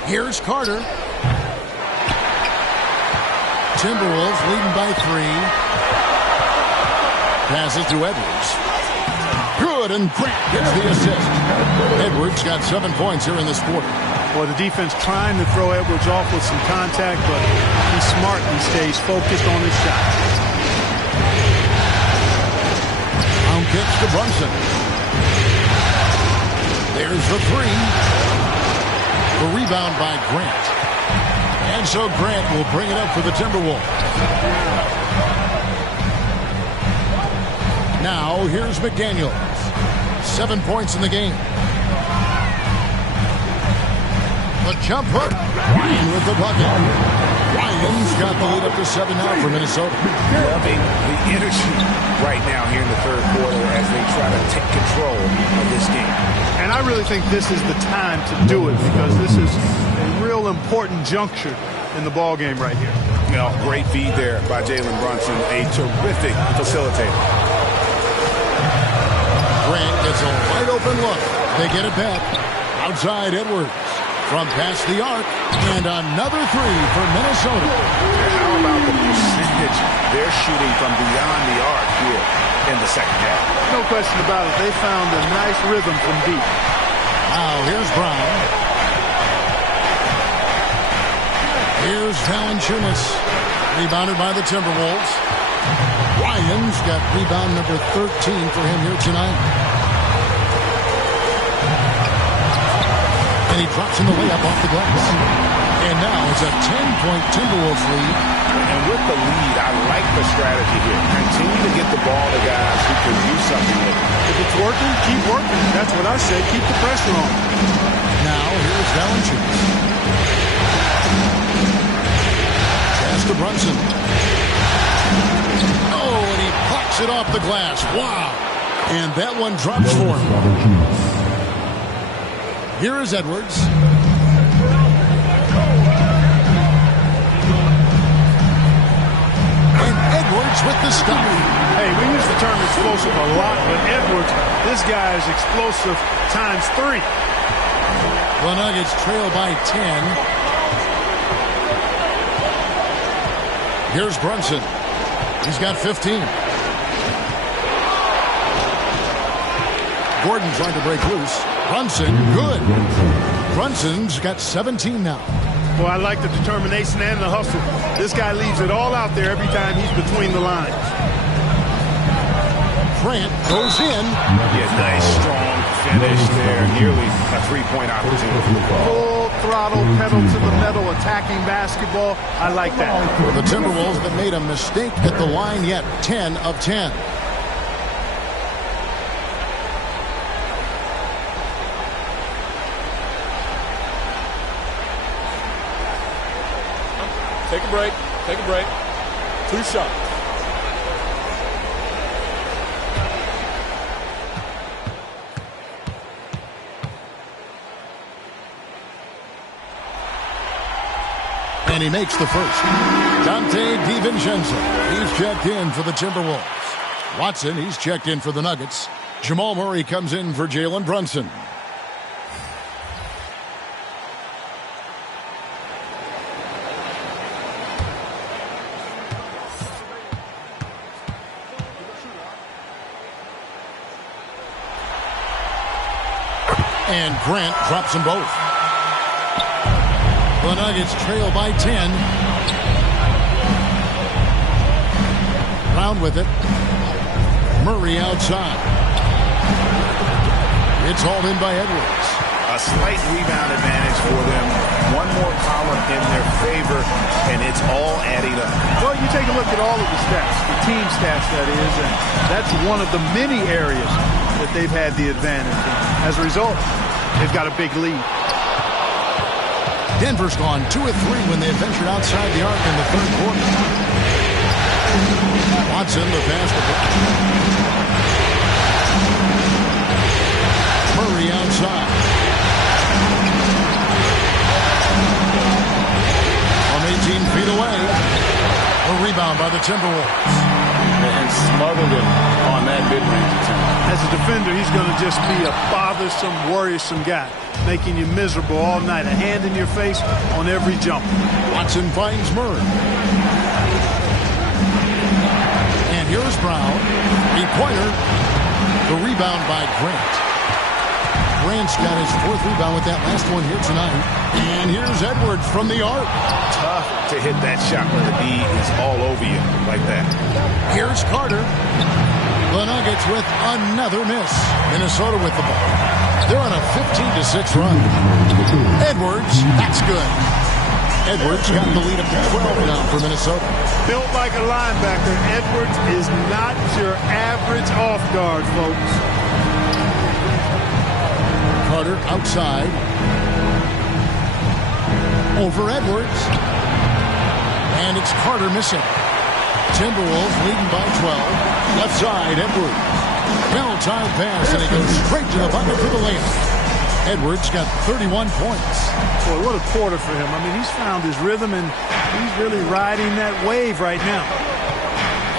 Here's Carter. Timberwolves leading by 3. Passes to Edwards. Good, and Grant gets the assist. Edwards got 7 points here in this quarter. Well, the defense trying to throw Edwards off with some contact, but he's smart and stays focused on his shot. Round kicks to Brunson. There's the 3. The rebound by Grant. And so Grant will bring it up for the Timberwolves. Now here's McDaniels. 7 points in the game. The jump hook. Ryan with the bucket. Ryan's got the lead up to 7 now for Minnesota. Loving the energy right now here in the third quarter as they try to take control of this game. And I really think this is the time to do it because this is a real important juncture in the ball game right here. You know, great feed there by Jalen Brunson, a terrific facilitator. Grant gets a wide open look. They get it back. Outside Edwards. From past the arc, and another 3 for Minnesota. How about the percentage they're shooting from beyond the arc here in the second half? No question about it. They found a nice rhythm from deep. Now here's Brown. Here's Valanciunas. Rebounded by the Timberwolves. Ryan's got rebound number 13 for him here tonight. And he drops in the layup off the glass. And now it's a 10-point Timberwolves lead. And with the lead, I like the strategy here. Continue to get the ball to guys who can do something with it. If it's working, keep working. That's what I say. Keep the pressure on. Now here's Valanciunas. Pass to Brunson. Oh, and he plucks it off the glass. Wow. And that one drops for him. Here is Edwards. And Edwards with the stop. Hey, we use the term explosive a lot, but Edwards, this guy is explosive times 3. The Nuggets trail by 10. Here's Brunson. He's got 15. Gordon trying to break loose. Brunson, good. Brunson's got 17 now. Well, I like the determination and the hustle. This guy leaves it all out there every time he's between the lines. Grant goes in. Yeah, nice, strong finish there. Nearly a 3-point opportunity. Full throttle, pedal to the metal, attacking basketball. I like that. The Timberwolves have made a mistake at the line yet. 10 of 10. Take a break. Take a break. 2 shots. And he makes the first. Dante DiVincenzo. He's checked in for the Timberwolves. Watson, he's checked in for the Nuggets. Jamal Murray comes in for Jalen Brunson. And Grant drops them both. The Nuggets trail by 10. Brown with it. Murray outside. It's hauled in by Edwards. A slight rebound advantage for them. One more column in their favor, and it's all adding up. Well, you take a look at all of the stats, the team stats, that is, and that's one of the many areas that they've had the advantage. And as a result, they've got a big lead. Denver's gone 2 of 3 when they ventured outside the arc in the third quarter. Watson, the pass to Timberwolves. And smuggled him on that mid-range attempt. As a defender, he's going to just be a bothersome, worrisome guy, making you miserable all night, a hand in your face on every jump. Watson finds Murray. And here's Brown. Three-pointer. The rebound by Grant. Grant's got his fourth rebound with that last one here tonight. And here's Edwards from the arc. Tough to hit that shot when the D is all over you like that. Here's Carter. The Nuggets with another miss. Minnesota with the ball. They're on a 15-6 run. Edwards, that's good. Edwards got the lead up to 12 now for Minnesota. Built like a linebacker, Edwards is not your average off guard, folks. Carter outside. Over Edwards. And it's Carter missing. Timberwolves leading by 12. Left side, Edwards. Well-timed pass, and he goes straight to the bucket for the layup. Edwards got 31 points. Boy, what a quarter for him. I mean, he's found his rhythm, and he's really riding that wave right now.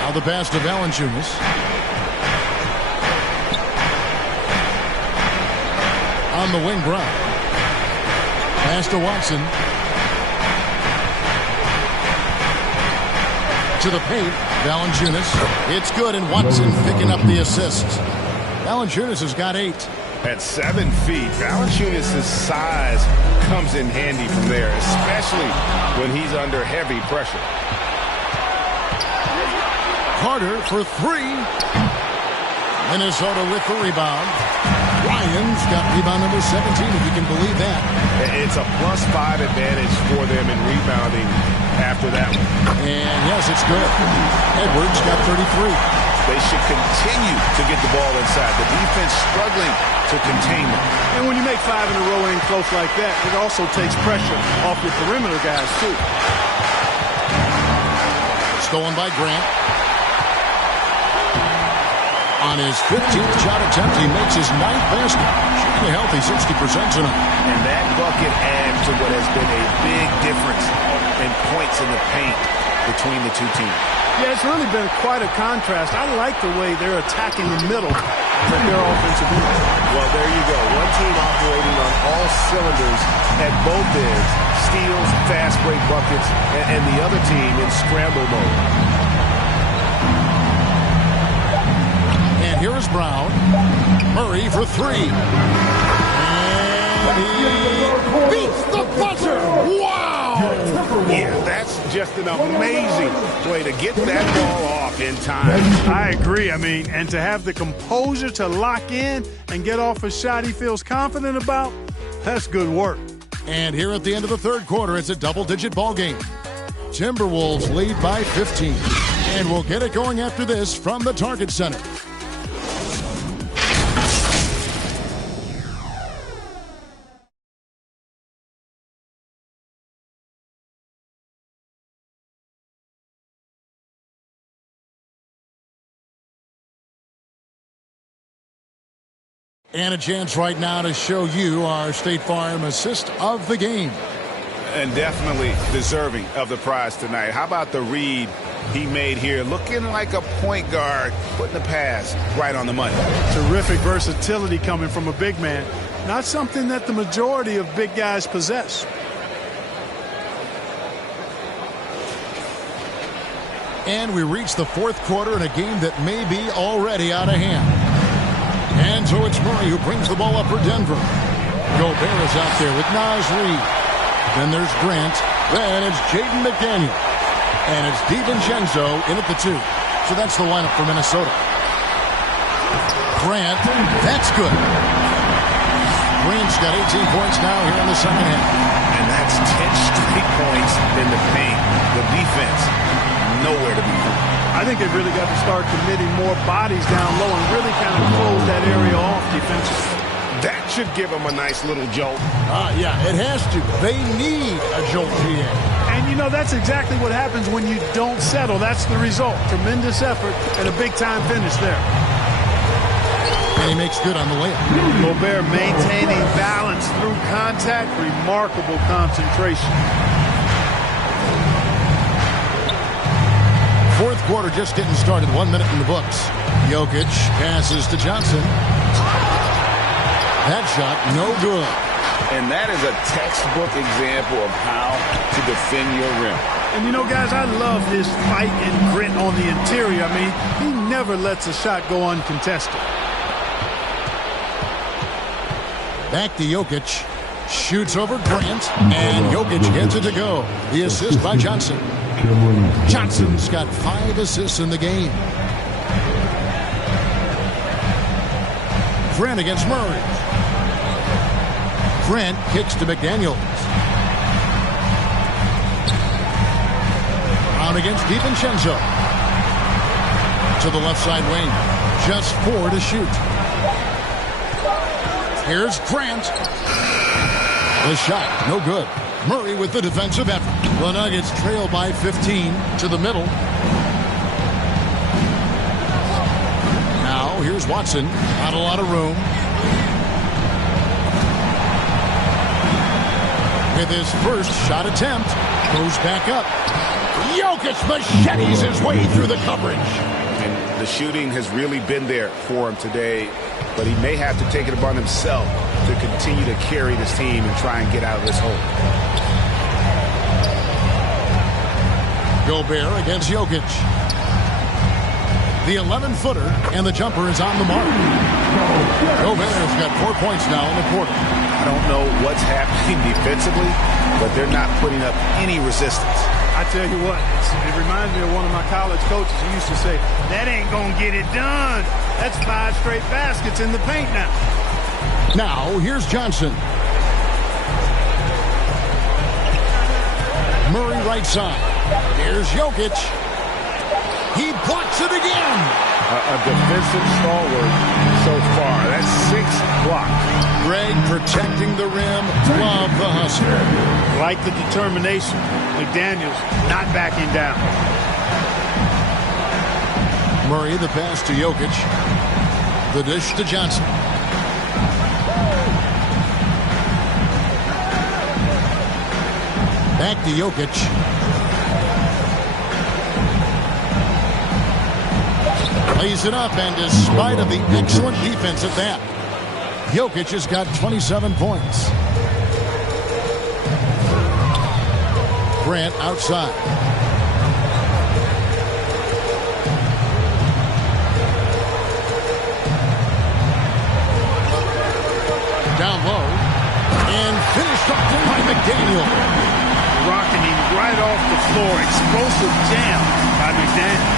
Now the pass to Valanciunas. On the wing, Brown. Pass to Watson. To the paint, Valanciunas. It's good, and Watson picking up the assist. Valanciunas has got 8. At 7 feet, Valanciunas' size comes in handy from there, especially when he's under heavy pressure. Carter for 3. Minnesota with the rebound. Ryan's got rebound number 17, if you can believe that. It's a +5 advantage for them in rebounding after that one. And yes, it's good. Edwards got 33. They should continue to get the ball inside. The defense struggling to contain them. And when you make 5 in a row in close like that, it also takes pressure off your perimeter guys, too. Stolen by Grant. On his 15th shot attempt, he makes his 9th basket. Shooting a healthy 60% tonight. And that bucket adds to what has been a big difference in points in the paint between the two teams. Yeah, it's really been quite a contrast. I like the way they're attacking the middle with their offensive unit. Well, there you go. One team operating on all cylinders at both ends. Steals, fast break buckets, and the other team in scramble mode. And here is Brown. Murray for 3. And he beats the buzzer. Wow! Yeah, that's just an amazing way to get that ball off in time. I agree. I mean, and to have the composure to lock in and get off a shot he feels confident about, that's good work. And here at the end of the third quarter, it's a double-digit ball game. Timberwolves lead by 15. And we'll get it going after this from the Target Center. And a chance right now to show you our State Farm assist of the game. And definitely deserving of the prize tonight. How about the read he made here? Looking like a point guard, putting the pass right on the money. Terrific versatility coming from a big man. Not something that the majority of big guys possess. And we reach the fourth quarter in a game that may be already out of hand. And so it's Murray who brings the ball up for Denver. Gobert is out there with Naz Reid. Then there's Grant. Then it's Jaden McDaniel. And it's DiVincenzo in at the 2. So that's the lineup for Minnesota. Grant, that's good. Grant's got 18 points now here in the second half. And that's 10 straight points in the paint. The defense, nowhere to be found. I think they've really got to start committing more bodies down low and really kind of close that area off defensively. That should give them a nice little jolt. Yeah, it has to. They need a jolt here. And, you know, that's exactly what happens when you don't settle. That's the result. Tremendous effort and a big-time finish there. And he makes good on the layup. Gobert maintaining balance through contact. Remarkable concentration. Fourth quarter just getting started. 1 minute in the books. Jokic passes to Johnson. That shot, no good. And that is a textbook example of how to defend your rim. And, you know, guys, I love his fight and grit on the interior. I mean, he never lets a shot go uncontested. Back to Jokic. Shoots over Grant. And Jokic gets it to go. The assist by Johnson. Johnson's got 5 assists in the game. Grant against Murray. Grant kicks to McDaniels. Brown against DiVincenzo. To the left side wing. Just 4 to shoot. Here's Grant. The shot, no good. Murray with the defensive effort. The Nuggets trail by 15 to the middle. Now, here's Watson. Not a lot of room. With his first shot attempt, goes back up. Jokic machetes his way through the coverage. And the shooting has really been there for him today, but he may have to take it upon himself to continue to carry this team and try and get out of this hole. Gobert against Jokic. The 11-footer, and the jumper is on the mark. Gobert's got 4 points now in the quarter. I don't know what's happening defensively, but they're not putting up any resistance. I tell you what, it reminds me of one of my college coaches who used to say, that ain't going to get it done. That's 5 straight baskets in the paint now. Now, here's Johnson. Murray right side. Here's Jokic. He blocks it again. A defensive stalwart so far. That's 6 blocks. Greg protecting the rim. Love the hustle. Like the determination. McDaniels not backing down. Murray, the pass to Jokic. The dish to Johnson. Back to Jokic. Lays it up, and despite of the excellent defense at that, Jokic has got 27 points. Grant outside. Down low. And finished up by McDaniel. Rocking him right off the floor. Explosive jam by McDaniel.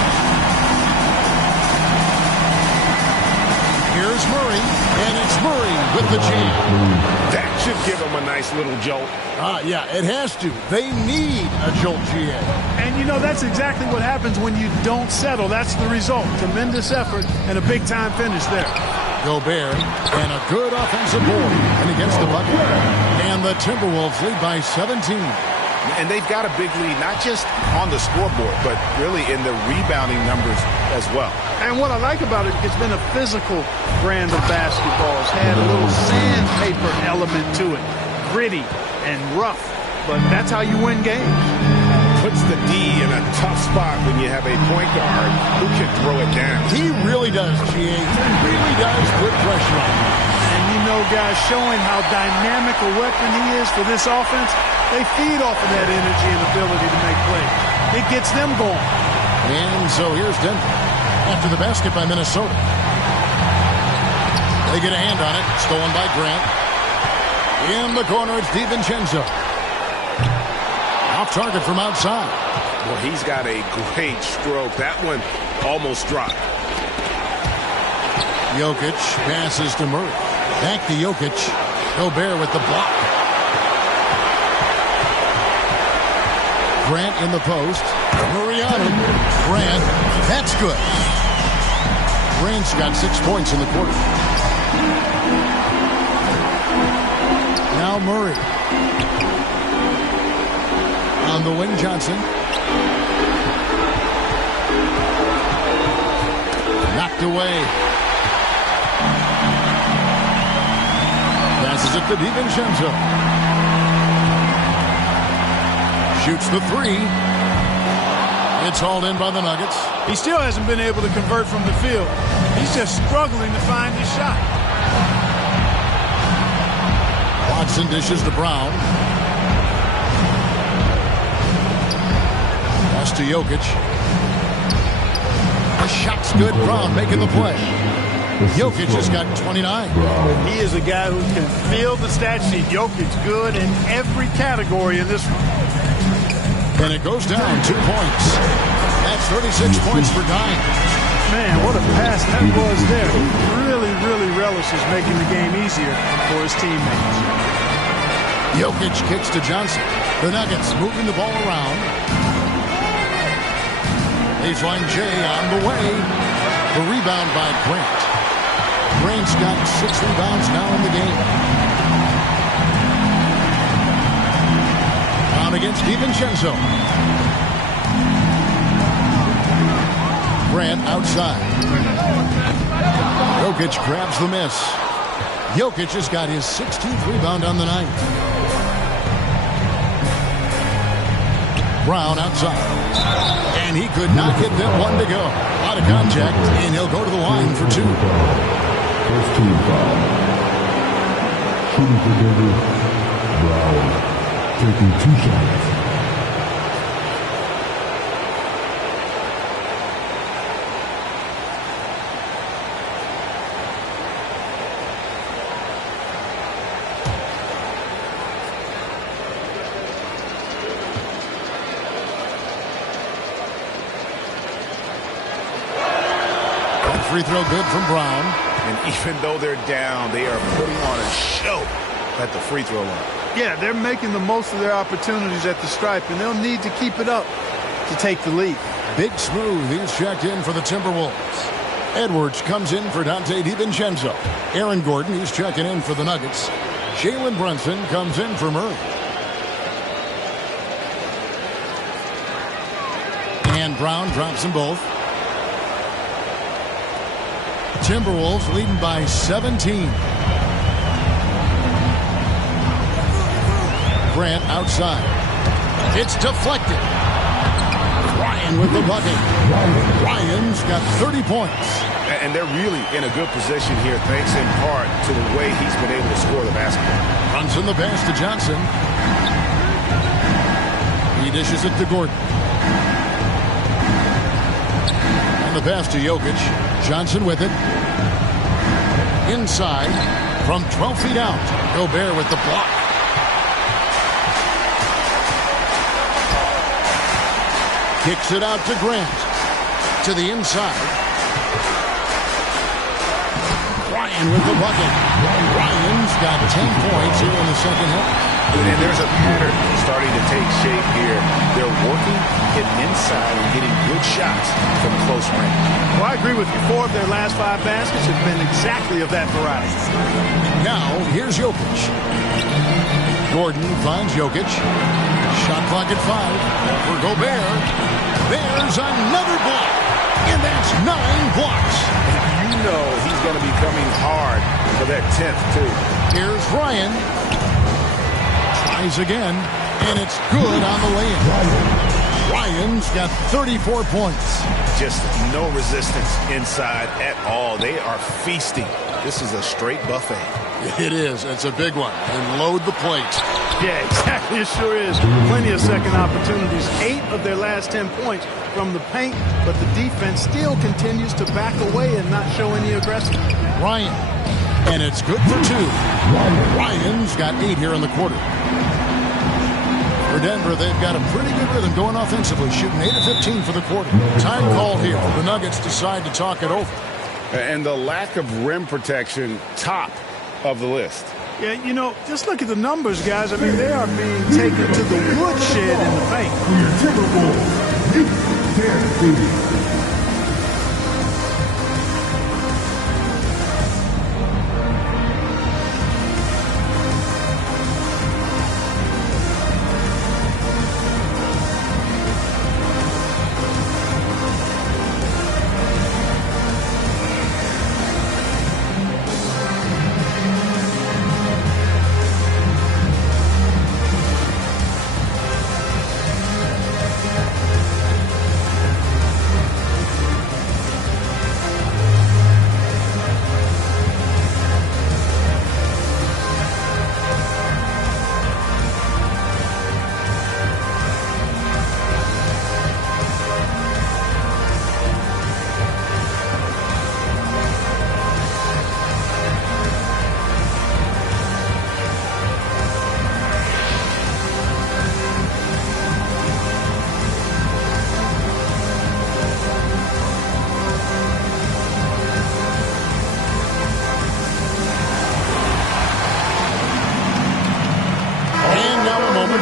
Here's Murray, and it's Murray with the jam. That should give him a nice little jolt. Yeah, it has to. They need a jolt, GA. And, you know, that's exactly what happens when you don't settle. That's the result. Tremendous effort and a big-time finish there. Gobert, and a good offensive board, and against the bucket. And the Timberwolves lead by 17. And they've got a big lead, not just on the scoreboard, but really in the rebounding numbers as well. And what I like about it, it's been a physical brand of basketball. It's had a little sandpaper element to it. Gritty and rough, but that's how you win games. Puts the D in a tough spot when you have a point guard who can throw it down. He really does, GA. He really does put pressure on him. And you know, guys, showing how dynamic a weapon he is for this offense, they feed off of that energy and ability to make plays. It gets them going. And so here's Denver after the basket by Minnesota. They get a hand on it. Stolen by Grant. In the corner, it's DiVincenzo. Off target from outside. Well, he's got a great stroke. That one almost dropped. Jokic passes to Murray. Back to Jokic. Gobert with the block. Grant in the post. Murray on him. Grant. That's good. Grant's got 6 points in the quarter. Now Murray. On the wing, Johnson. Knocked away. Passes it to DiVincenzo. Shoots the 3. It's hauled in by the Nuggets. He still hasn't been able to convert from the field. He's just struggling to find his shot. Watson dishes to Brown. Pass to Jokic. The shot's good. Brown making the play. Jokic has got 29. He is a guy who can fill the stat sheet. Jokic good in every category in this one. And it goes down 2 points. That's 36 points for Dime. Man, what a pass that was there. He really, really relishes making the game easier for his teammates. Jokic kicks to Johnson. The Nuggets moving the ball around. Baseline J on the way. The rebound by Grant. Grant's got 6 rebounds now in the game. Down against DiVincenzo. Grant outside. Jokic grabs the miss. Jokic has got his 16th rebound on the night. Brown outside. And he could not get that one to go. Out of contact, and he'll go to the line for 2. First team foul. Shooting for Denver, Brown, taking 2 shots. Free throw good from Brown. And even though they're down, they are putting on a show at the free throw line. Yeah, they're making the most of their opportunities at the stripe, and they'll need to keep it up to take the lead. Big Smooth, he's checked in for the Timberwolves. Edwards comes in for Dante DiVincenzo. Aaron Gordon, he's checking in for the Nuggets. Jalen Brunson comes in for Murray. And Brown drops them both. Timberwolves leading by 17. Grant outside. It's deflected. Ryan with the bucket. Ryan's got 30 points. And they're really in a good position here, thanks in part to the way he's been able to score the basketball. Runs in the pass to Johnson. He dishes it to Gordon. And the pass to Jokic. Johnson with it. Inside from 12 feet out. Gobert with the block. Kicks it out to Grant. To the inside. Ryan with the bucket. Ryan's got 10 points here in the second half. And there's a pattern starting to take shape here. They're working, getting inside, and getting good shots from close range. Well, I agree with you. 4 of their last 5 baskets have been exactly of that variety. Now, here's Jokic. Gordon finds Jokic. Shot clock at 5 for Gobert. There's another block. And that's 9 blocks. And you know he's going to be coming hard for that 10th, too. Here's Ryan. Tries again, and it's good on the lay-in. Ryan's got 34 points. Just no resistance inside at all. They are feasting. This is a straight buffet. It is. It's a big one. And load the plate. Yeah, exactly. It sure is. Plenty of second opportunities. 8 of their last 10 points from the paint, but the defense still continues to back away and not show any aggression. Ryan. And it's good for 2. Ryan's got 8 here in the quarter. For Denver, they've got a pretty good rhythm going offensively, shooting 8 of 15 for the quarter. Time call here. The Nuggets decide to talk it over. And the lack of rim protection, top of the list. Yeah, you know, just look at the numbers, guys. I mean, they are being taken to the woodshed in the paint. For your Timberwolves, Nick Dancy.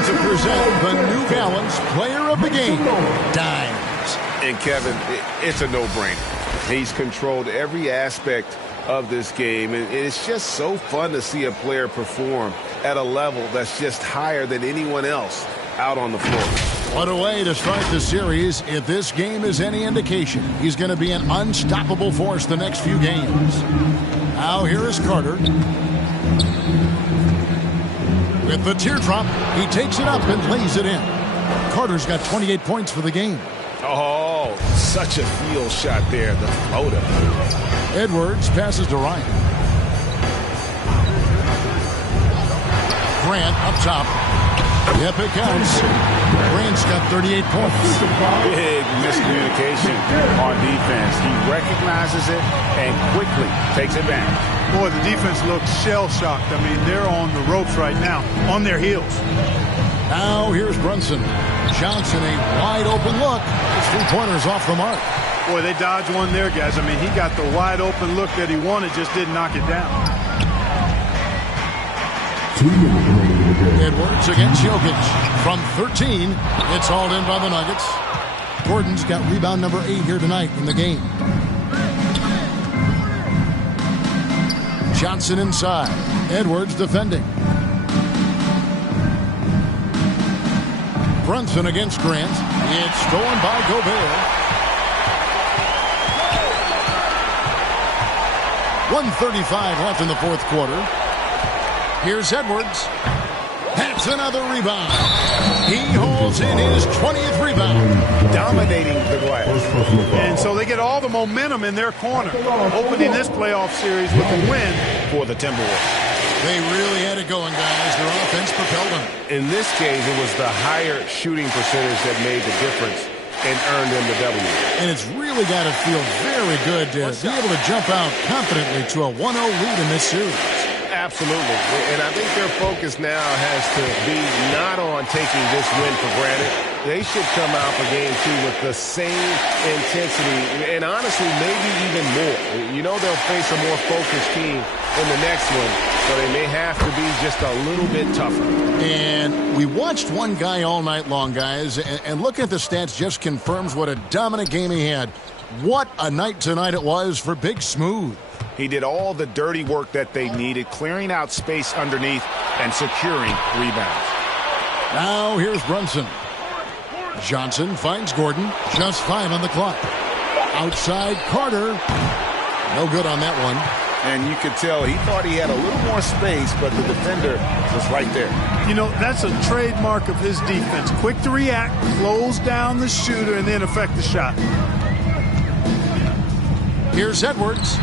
to present the New Balance Player of the Game, Dimes. And Kevin, it's a no-brainer. He's controlled every aspect of this game, and it's just so fun to see a player perform at a level that's just higher than anyone else out on the floor. What a way to start the series. If this game is any indication, he's going to be an unstoppable force the next few games. Now here is Carter. With the teardrop, he takes it up and lays it in. Carter's got 28 points for the game. Oh, such a field shot there, the floater. Edwards passes to Ryan. Grant up top. Yep, it counts. Grant's got 38 points. Big miscommunication on defense. He recognizes it and quickly takes it back. Boy, the defense looks shell-shocked. I mean, they're on the ropes right now, on their heels. Now here's Brunson. Johnson, a wide-open look. His three-pointer's off the mark. Boy, they dodged one there, guys. I mean, he got the wide-open look that he wanted, just didn't knock it down. Edwards against Jokic. From 13, it's hauled in by the Nuggets. Gordon's got rebound number 8 here tonight in the game. Johnson inside. Edwards defending. Brunson against Grant. It's stolen by Gobert. 1:35 left in the fourth quarter. Here's Edwards. That's another rebound. He holds in his 20th rebound. Dominating the glass. And so they get all the momentum in their corner, opening this playoff series with a win for the Timberwolves. They really had it going, guys. Their offense propelled them. In this case, it was the higher shooting percentage that made the difference and earned them the W. And it's really got to feel very good to be able to jump out confidently to a 1-0 lead in this series. Absolutely. And I think their focus now has to be not on taking this win for granted. They should come out for game 2 with the same intensity and honestly maybe even more. You know they'll face a more focused team in the next one, so they may have to be just a little bit tougher. And we watched one guy all night long, guys, and looking at the stats just confirms what a dominant game he had. What a night tonight it was for Big Smooth. He did all the dirty work that they needed, clearing out space underneath and securing rebounds. Now here's Brunson. Johnson finds Gordon. Just 5 on the clock. Outside Carter. No good on that one. And you could tell he thought he had a little more space, but the defender was right there. You know, that's a trademark of his defense. Quick to react, close down the shooter, and then affect the shot. Here's Edwards.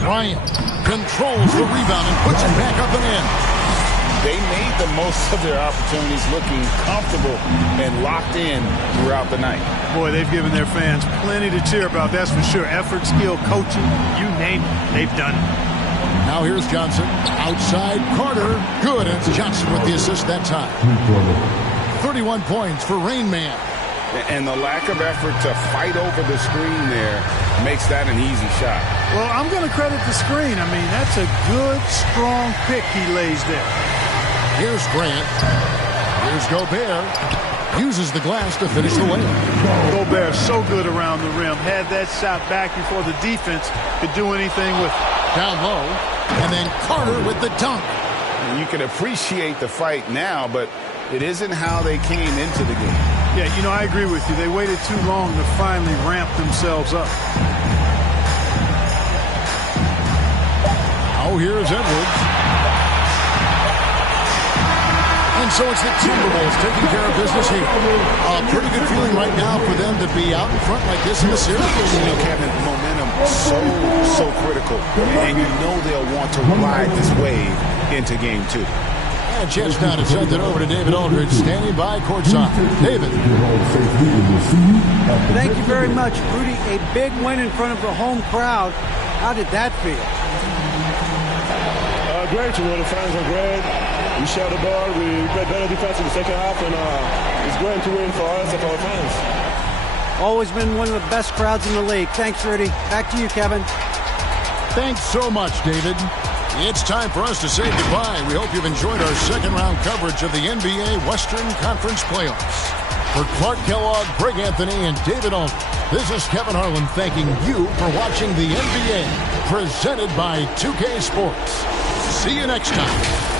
Bryant controls the rebound and puts it back up and in. They made the most of their opportunities, looking comfortable and locked in throughout the night. Boy, they've given their fans plenty to cheer about, that's for sure. Effort, skill, coaching, you name it, they've done it. Now here's Johnson. Outside Carter. Good, and it's Johnson with the assist that time. 31 points for Rain Man. And the lack of effort to fight over the screen there makes that an easy shot. Well, I'm going to credit the screen. I mean, that's a good, strong pick he lays there. Here's Grant. Here's Gobert. Uses the glass to finish the layup. Gobert so good around the rim. Had that shot back before the defense could do anything with it. Down low. And then Carter with the dunk. And you can appreciate the fight now, but it isn't how they came into the game. Yeah, you know, I agree with you. They waited too long to finally ramp themselves up. Oh, here's Edwards. And so it's the Timberwolves taking care of business here. A pretty good feeling right now for them to be out in front like this in the series. You know, Kevin, momentum so critical. And you know they'll want to ride this wave into game 2. And a chance now to send it over to David Aldridge, standing by courtside. David. Thank you very much, Rudy. A big win in front of the home crowd. How did that feel? Great. You know, the fans are great. We share the ball. We played better defense in the second half, and it's great to win for us and for our fans. Always been one of the best crowds in the league. Thanks, Rudy. Back to you, Kevin. Thanks so much, David. It's time for us to say goodbye. We hope you've enjoyed our second-round coverage of the NBA Western Conference Playoffs. For Clark Kellogg, Greg Anthony, and David Aldridge, this is Kevin Harlan thanking you for watching the NBA, presented by 2K Sports. See you next time.